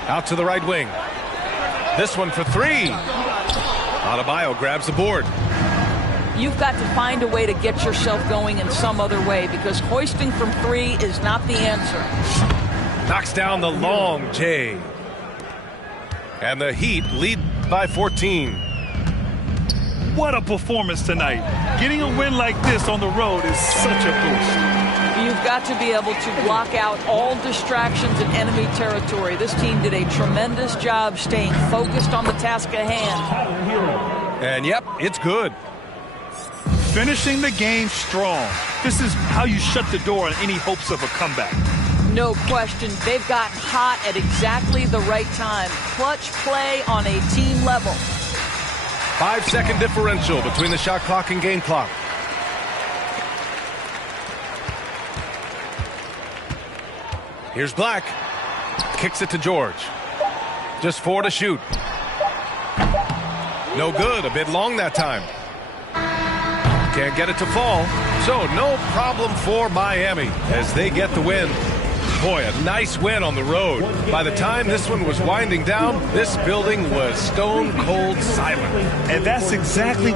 Out to the right wing. This one for three. Adebayo grabs the board. You've got to find a way to get yourself going in some other way because hoisting from three is not the answer. Knocks down the long J. And the Heat lead by 14. What a performance tonight. Getting a win like this on the road is such a boost. You've got to be able to block out all distractions in enemy territory. This team did a tremendous job staying focused on the task at hand. And yep, it's good. Finishing the game strong. This is how you shut the door on any hopes of a comeback. No question. They've gotten hot at exactly the right time. Clutch play on a team level. 5-second differential between the shot clock and game clock. Here's Black. Kicks it to George. Just 4 to shoot. No good. A bit long that time. Can't get it to fall. So no problem for Miami as they get the win. Boy, a nice win on the road. By the time this one was winding down, this building was stone cold silent. And that's exactly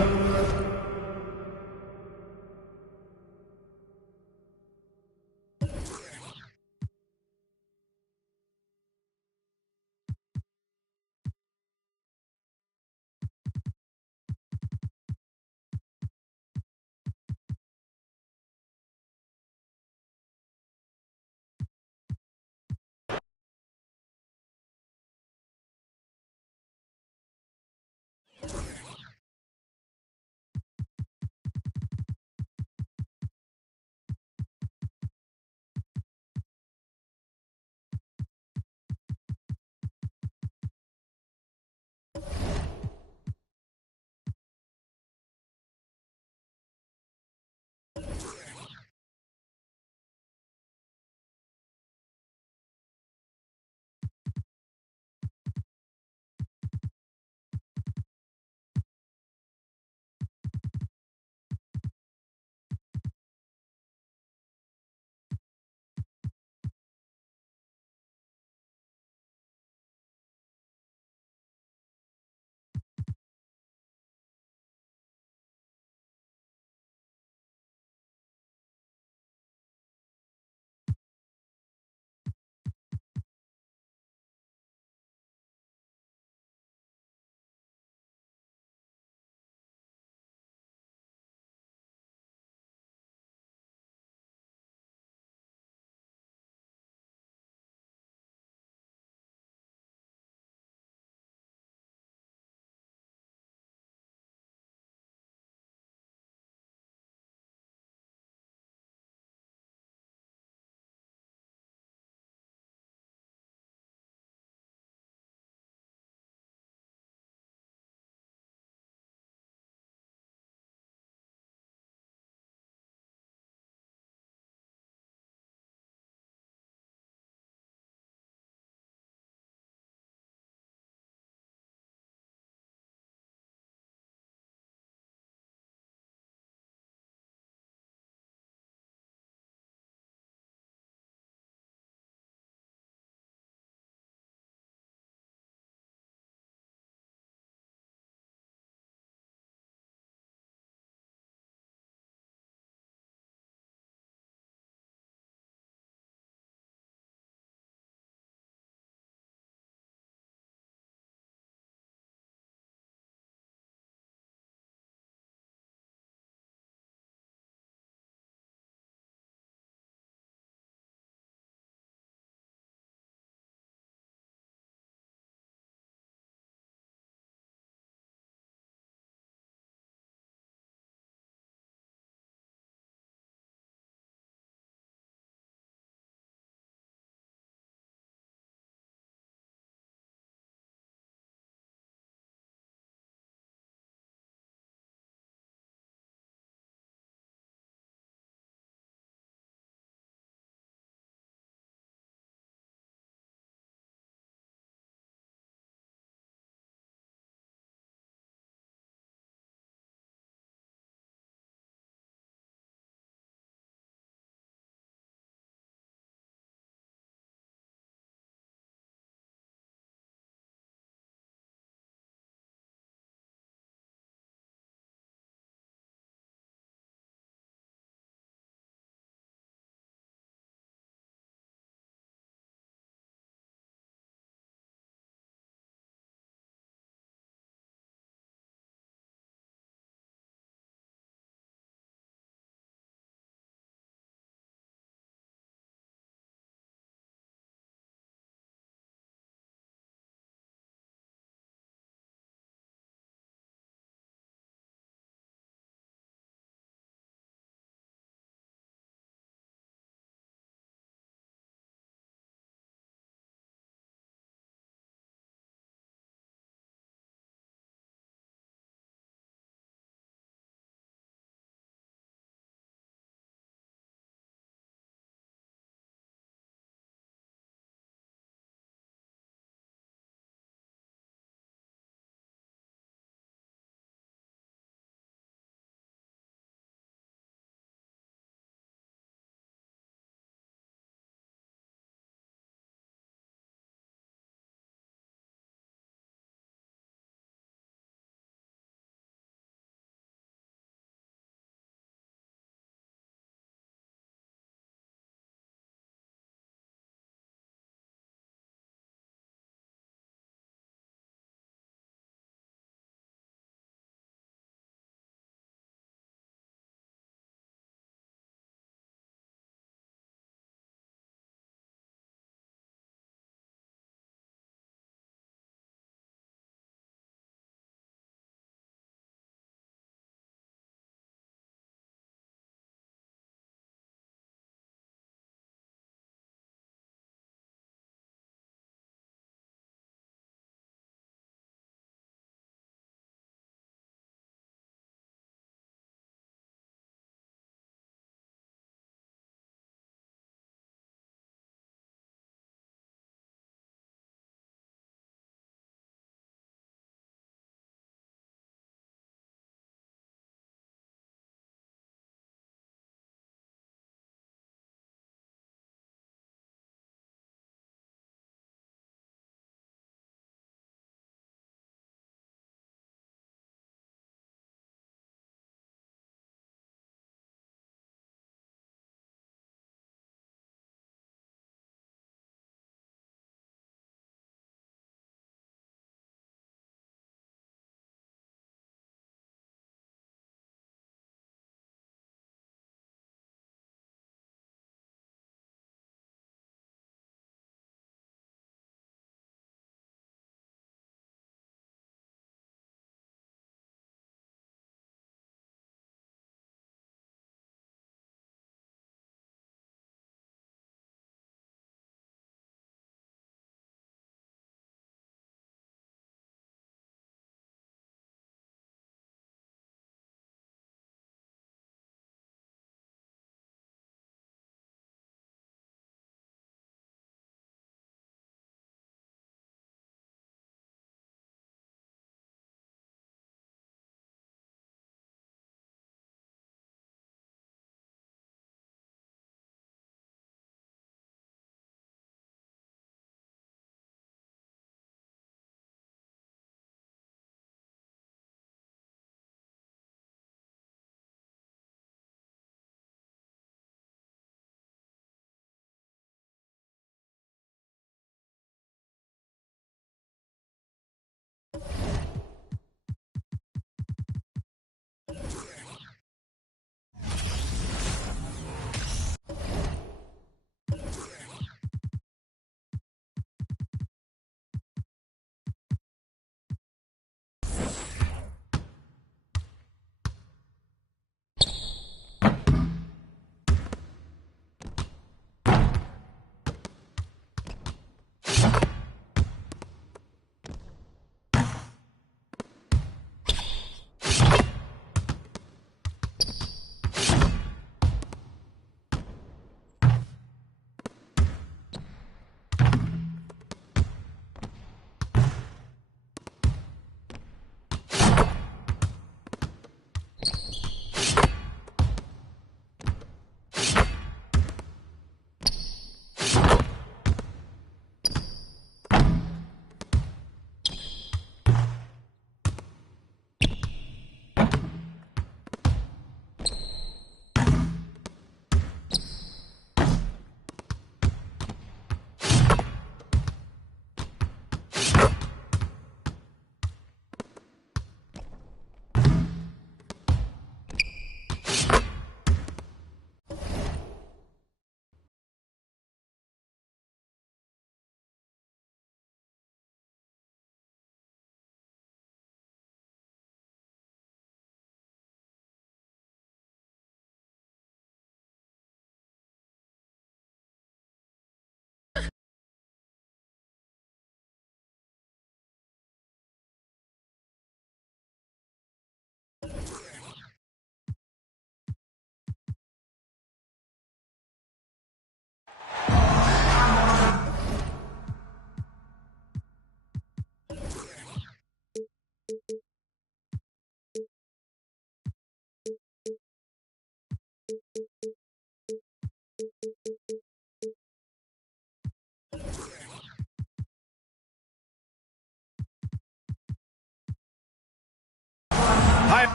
Hi.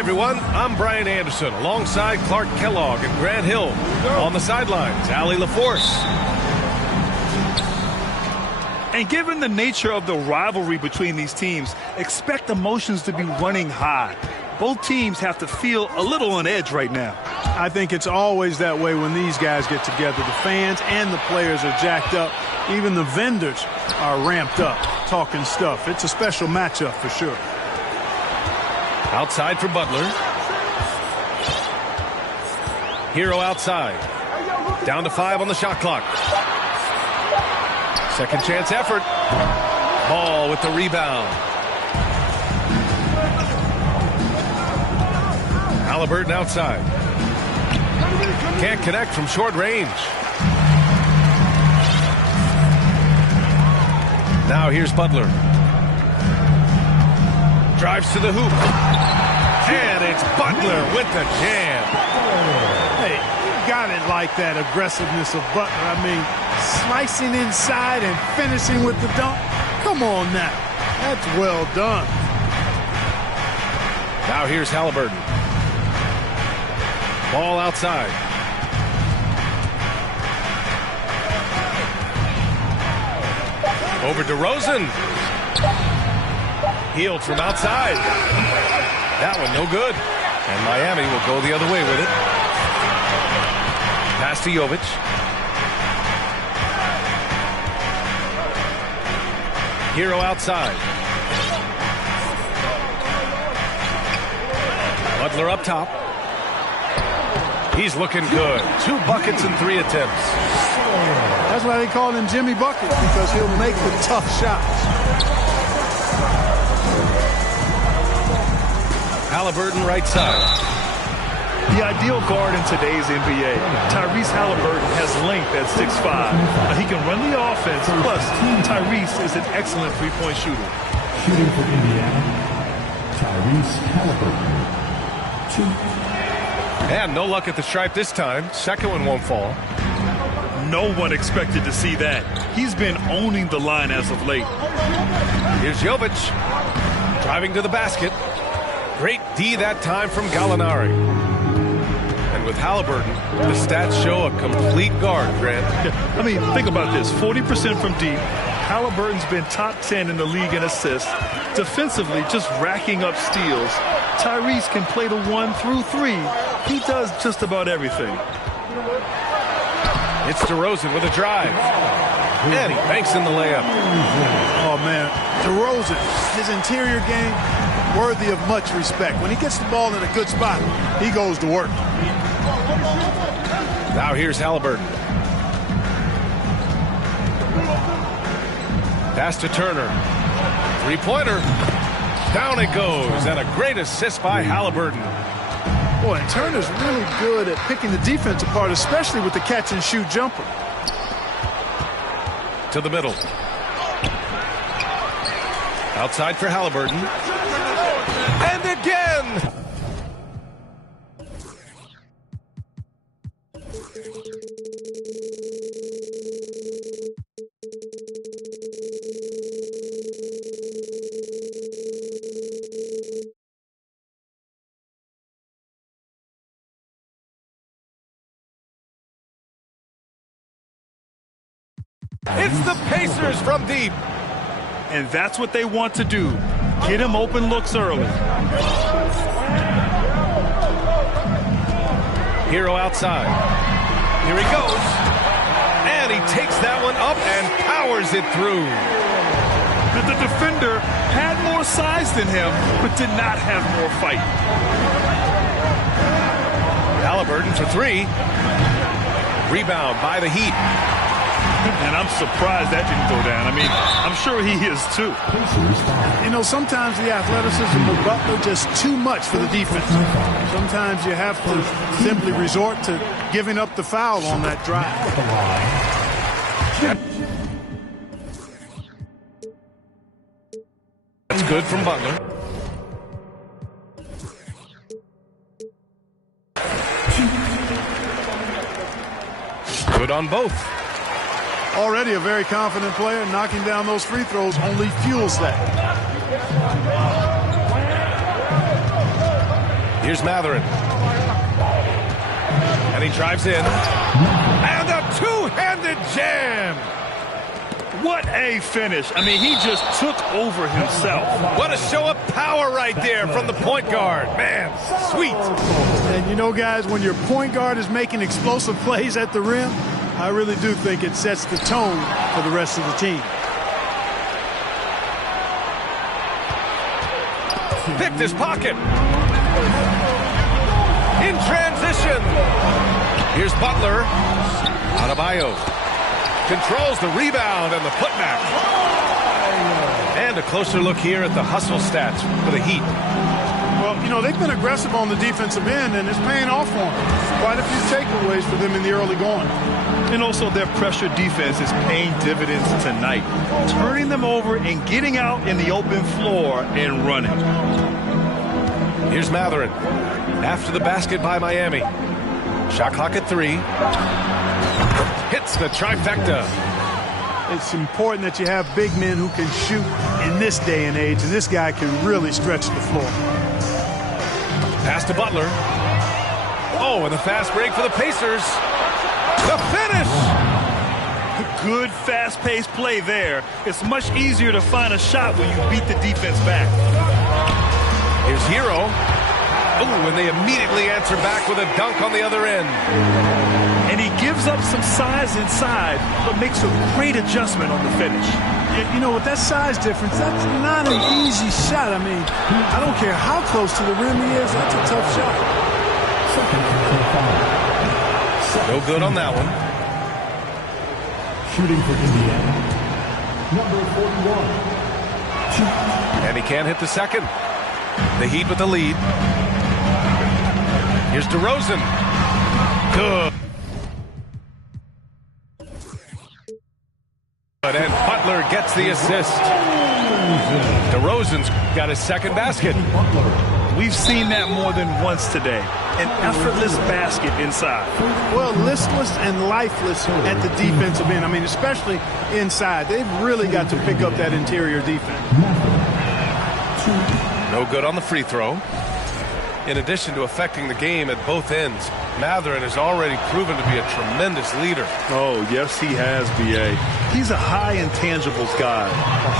Everyone, I'm Brian Anderson alongside Clark Kellogg and Grant Hill. On the sidelines, Allie LaForce. And given the nature of the rivalry between these teams, expect emotions to be running high. Both teams have to feel a little on edge right now. I think it's always that way when these guys get together. The fans and the players are jacked up. Even the vendors are ramped up, talking stuff. It's a special matchup for sure. Outside for Butler. Hero outside. Down to 5 on the shot clock. Second chance effort. Ball with the rebound. Haliburton outside. Can't connect from short range. Now here's Butler. Drives to the hoop. And it's Butler with the jam. Hey, you got it like that aggressiveness of Butler. I mean, slicing inside and finishing with the dunk. Come on now. That's well done. Now here's Haliburton. Ball outside. Over DeRozan. Healed from outside. That one no good. And Miami will go the other way with it. Pass to Jovic. Hero outside. Butler up top. He's looking good. 2 buckets and 3 attempts. That's why they call him Jimmy Bucket, because he'll make the tough shots. Haliburton right side. The ideal guard in today's NBA. Tyrese Haliburton has length at 6'5". He can run the offense, plus Tyrese is an excellent three-point shooter. Shooting for Indiana, Tyrese Haliburton. 2. And no luck at the stripe this time. Second one won't fall. No one expected to see that. He's been owning the line as of late. Here's Jovic. Driving to the basket. Great D that time from Gallinari. And with Haliburton, the stats show a complete guard, Grant. I mean, think about this. 40% from deep. Haliburton's been top 10 in the league in assists. Defensively, just racking up steals. Tyrese can play the 1 through 3. He does just about everything. It's DeRozan with a drive. And he banks in the layup. Oh, man. DeRozan, his interior game, worthy of much respect. When he gets the ball in a good spot, he goes to work. Now here's Haliburton. Pass to Turner. Three-pointer. Down it goes. And a great assist by Haliburton. Boy, and Turner's really good at picking the defense apart, especially with the catch-and-shoot jumper. To the middle. Outside for Haliburton. And again! It's the Pacers from deep. And that's what they want to do. Get him open looks early. Hero outside. Here he goes. And he takes that one up and powers it through. The defender had more size than him, but did not have more fight. Halliburton for three. Rebound by the Heat. And I'm surprised that didn't go down. I mean, I'm sure he is too. You know, sometimes the athleticism of Butler just too much for the defense. Sometimes you have to simply resort to giving up the foul on that drive. That's good from Butler. Good on both. Already a very confident player. Knocking down those free throws only fuels that. Here's Mathurin. And he drives in. And a two-handed jam. What a finish. I mean, he just took over himself. What a show of power right there from the point guard. Man, sweet. And you know, guys, when your point guard is making explosive plays at the rim, I really do think it sets the tone for the rest of the team. Picked his pocket. In transition. Here's Butler. Adebayo controls the rebound and the putback. And a closer look here at the hustle stats for the Heat. Well, you know, they've been aggressive on the defensive end, and it's paying off for them. Quite a few takeaways for them in the early going. And also their pressure defense is paying dividends tonight. Turning them over and getting out in the open floor and running. Here's Mathurin. After the basket by Miami. Shot clock at 3. Hits the trifecta. It's important that you have big men who can shoot in this day and age, and this guy can really stretch the floor. Pass to Butler. Oh, and the fast break for the Pacers. The finish! Good fast-paced play there. It's much easier to find a shot when you beat the defense back. Here's Hero. Oh, and they immediately answer back with a dunk on the other end. And he gives up some size inside, but makes a great adjustment on the finish. You know, with that size difference, that's not an easy shot. I mean, I don't care how close to the rim he is, that's a tough shot. No good on that one. Shooting for Indiana, number 41. And he can't hit the second. The Heat with the lead. Here's DeRozan. Good. And Butler gets the assist. DeRozan's got his second basket. We've seen that more than once today. An effortless basket inside. Well, listless and lifeless at the defensive end. I mean, especially inside. They've really got to pick up that interior defense. No good on the free throw. In addition to affecting the game at both ends, Mathurin has already proven to be a tremendous leader. Oh, yes, he has, B.A. He's a high intangibles guy, a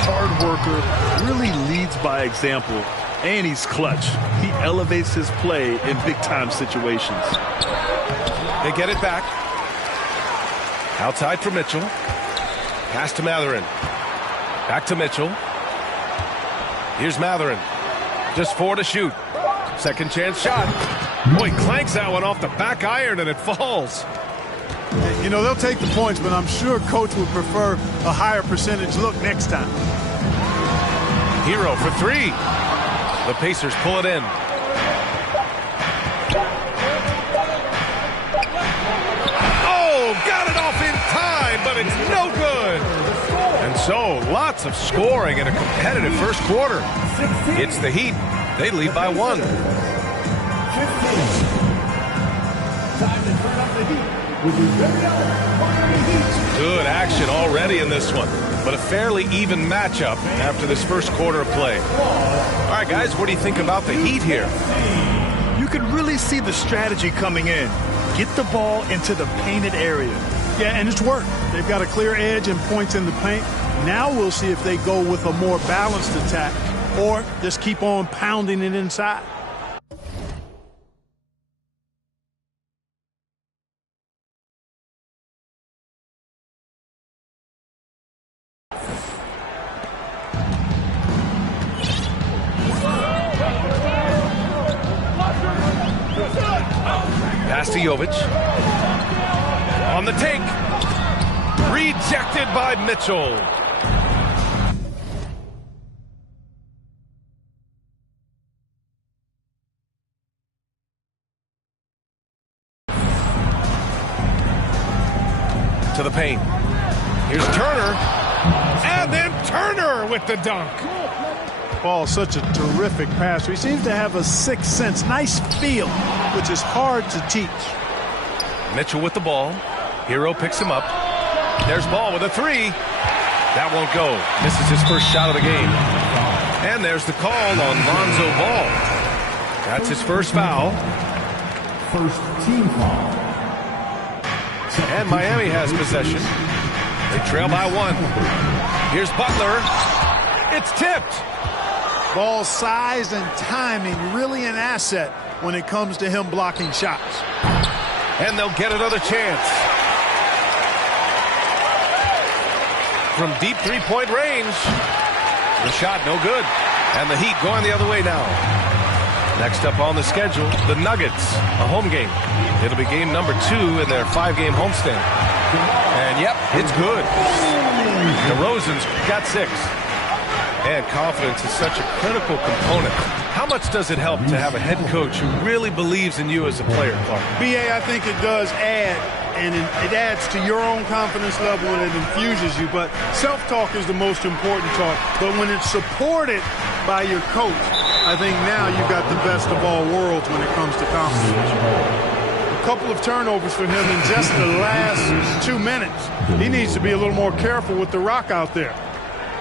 hard worker, really leads by example, and he's clutch. He elevates his play in big-time situations. They get it back. Outside for Mitchell. Pass to Mathurin. Back to Mitchell. Here's Mathurin. Just 4 to shoot. Second chance shot. Boy, clanks that one off the back iron and it falls. You know, they'll take the points, but I'm sure coach would prefer a higher percentage look next time. Hero for 3. The Pacers pull it in. Oh, got it off in time, but it's no good. And so, lots of scoring in a competitive first quarter. It's the Heat. They lead by 1. 15. Time to turn up the heat. Good action already in this one, but a fairly even matchup after this first quarter of play. All right, guys, what do you think about the Heat here? You could really see the strategy coming in. Get the ball into the painted area. Yeah, and it's worked. They've got a clear edge and points in the paint. Now we'll see if they go with a more balanced attack or just keep on pounding it inside. Pass to Jovic. On the take. Rejected by Mitchell. To the paint. Here's Turner. And then Turner with the dunk. Paul, such a terrific passer. He seems to have a sixth sense, nice feel, which is hard to teach. Mitchell with the ball. Hero picks him up. There's Ball with a three. That won't go. Misses his first shot of the game. And there's the call on Lonzo Ball. That's his first foul. First team foul. And Miami has possession. They trail by one. Here's Butler. It's tipped. Ball size and timing really an asset when it comes to him blocking shots. And they'll get another chance. From deep three-point range. The shot no good. And the Heat going the other way now. Next up on the schedule, the Nuggets, a home game. It'll be game number 2 in their 5-game homestand. And yep, it's good. DeRozan's got 6. And confidence is such a critical component. How much does it help to have a head coach who really believes in you as a player, Clark? BA, I think it does add, and it adds to your own confidence level and it infuses you. But self-talk is the most important talk. But when it's supported by your coach, I think now you've got the best of all worlds when it comes to confidence. A couple of turnovers for him in just the last 2 minutes. He needs to be a little more careful with the rock out there.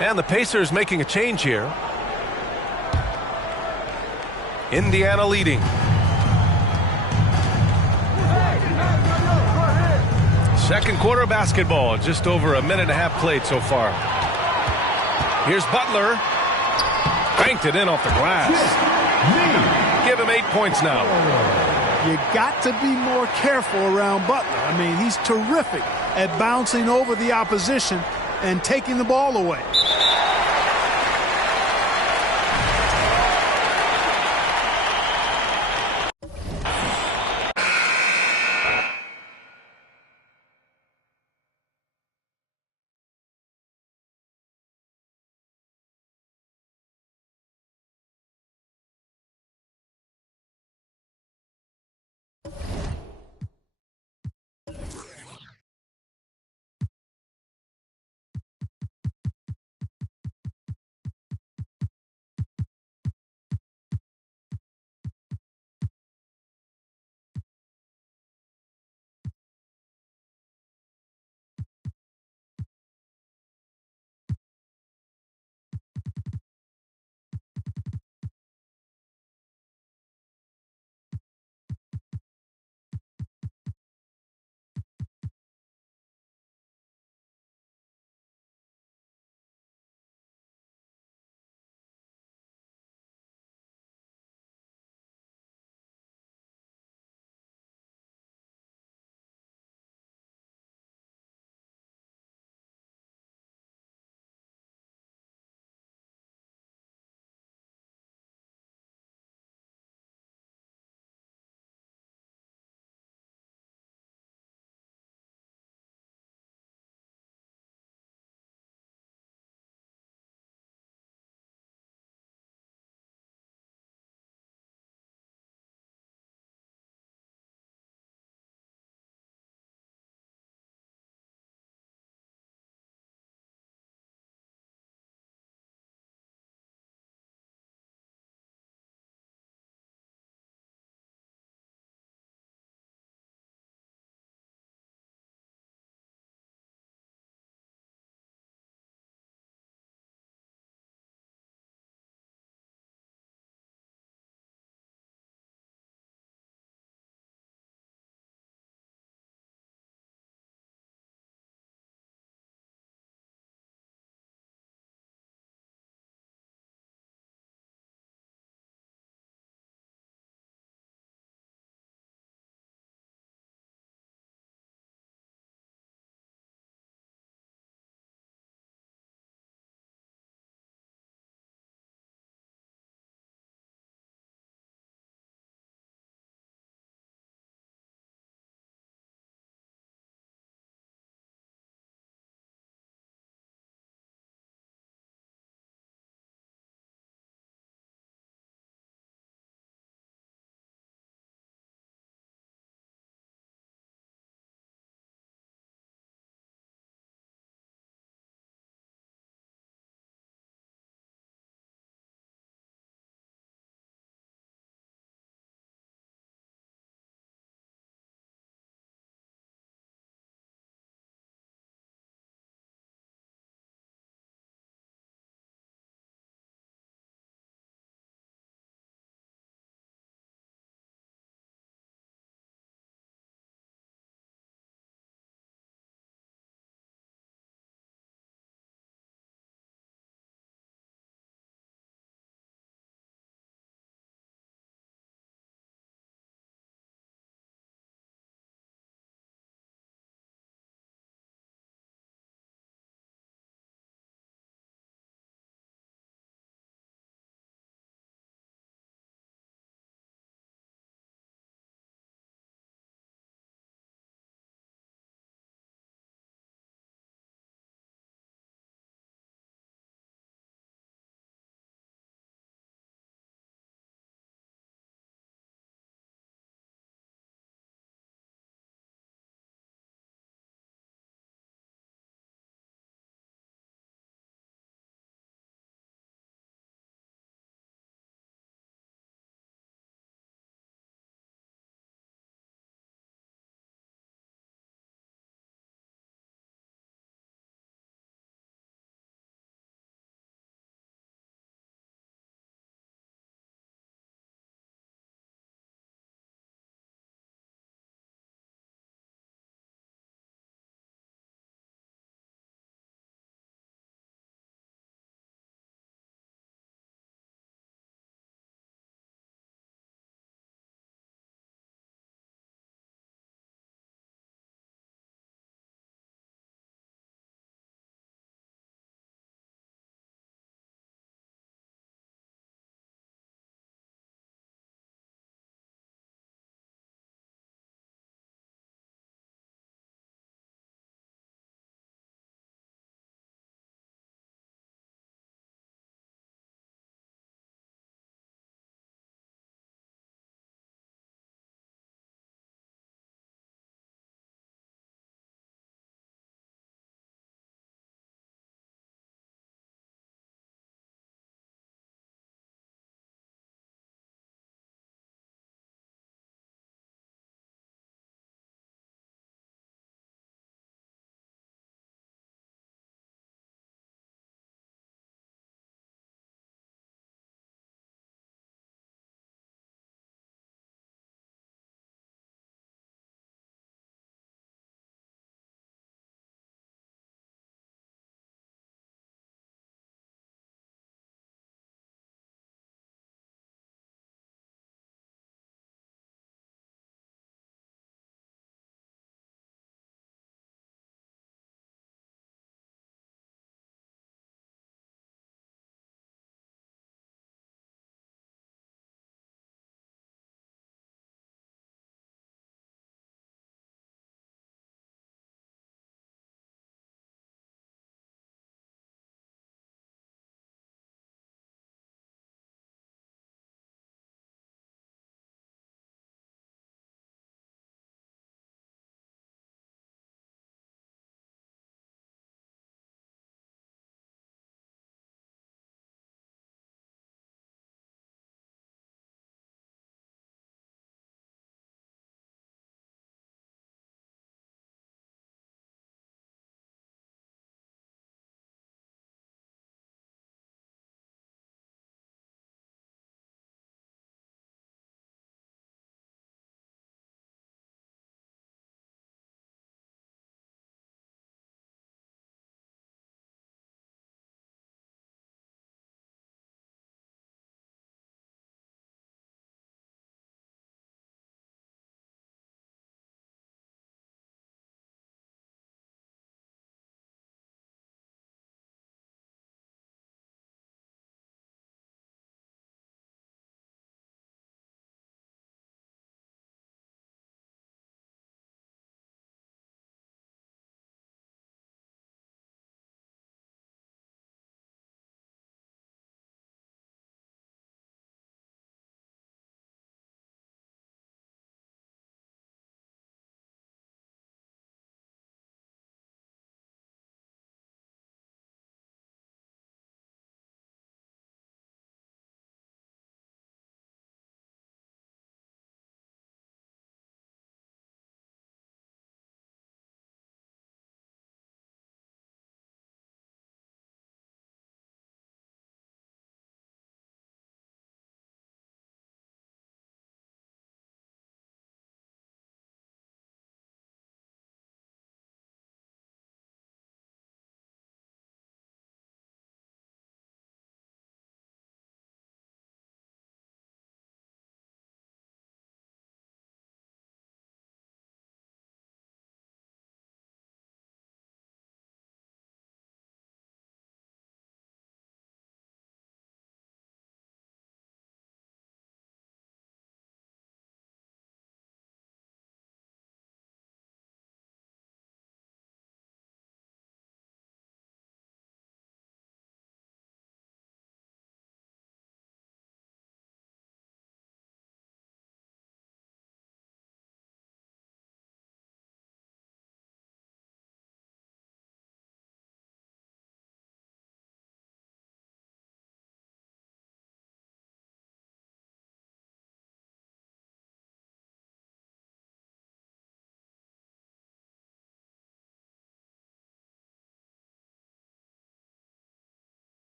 And the Pacers making a change here. Indiana leading. Second quarter basketball. Just over a minute and a half played so far. Here's Butler. Banked it in off the glass. Give him 8 points now. You got to be more careful around Butler. I mean, he's terrific at bouncing over the opposition and taking the ball away.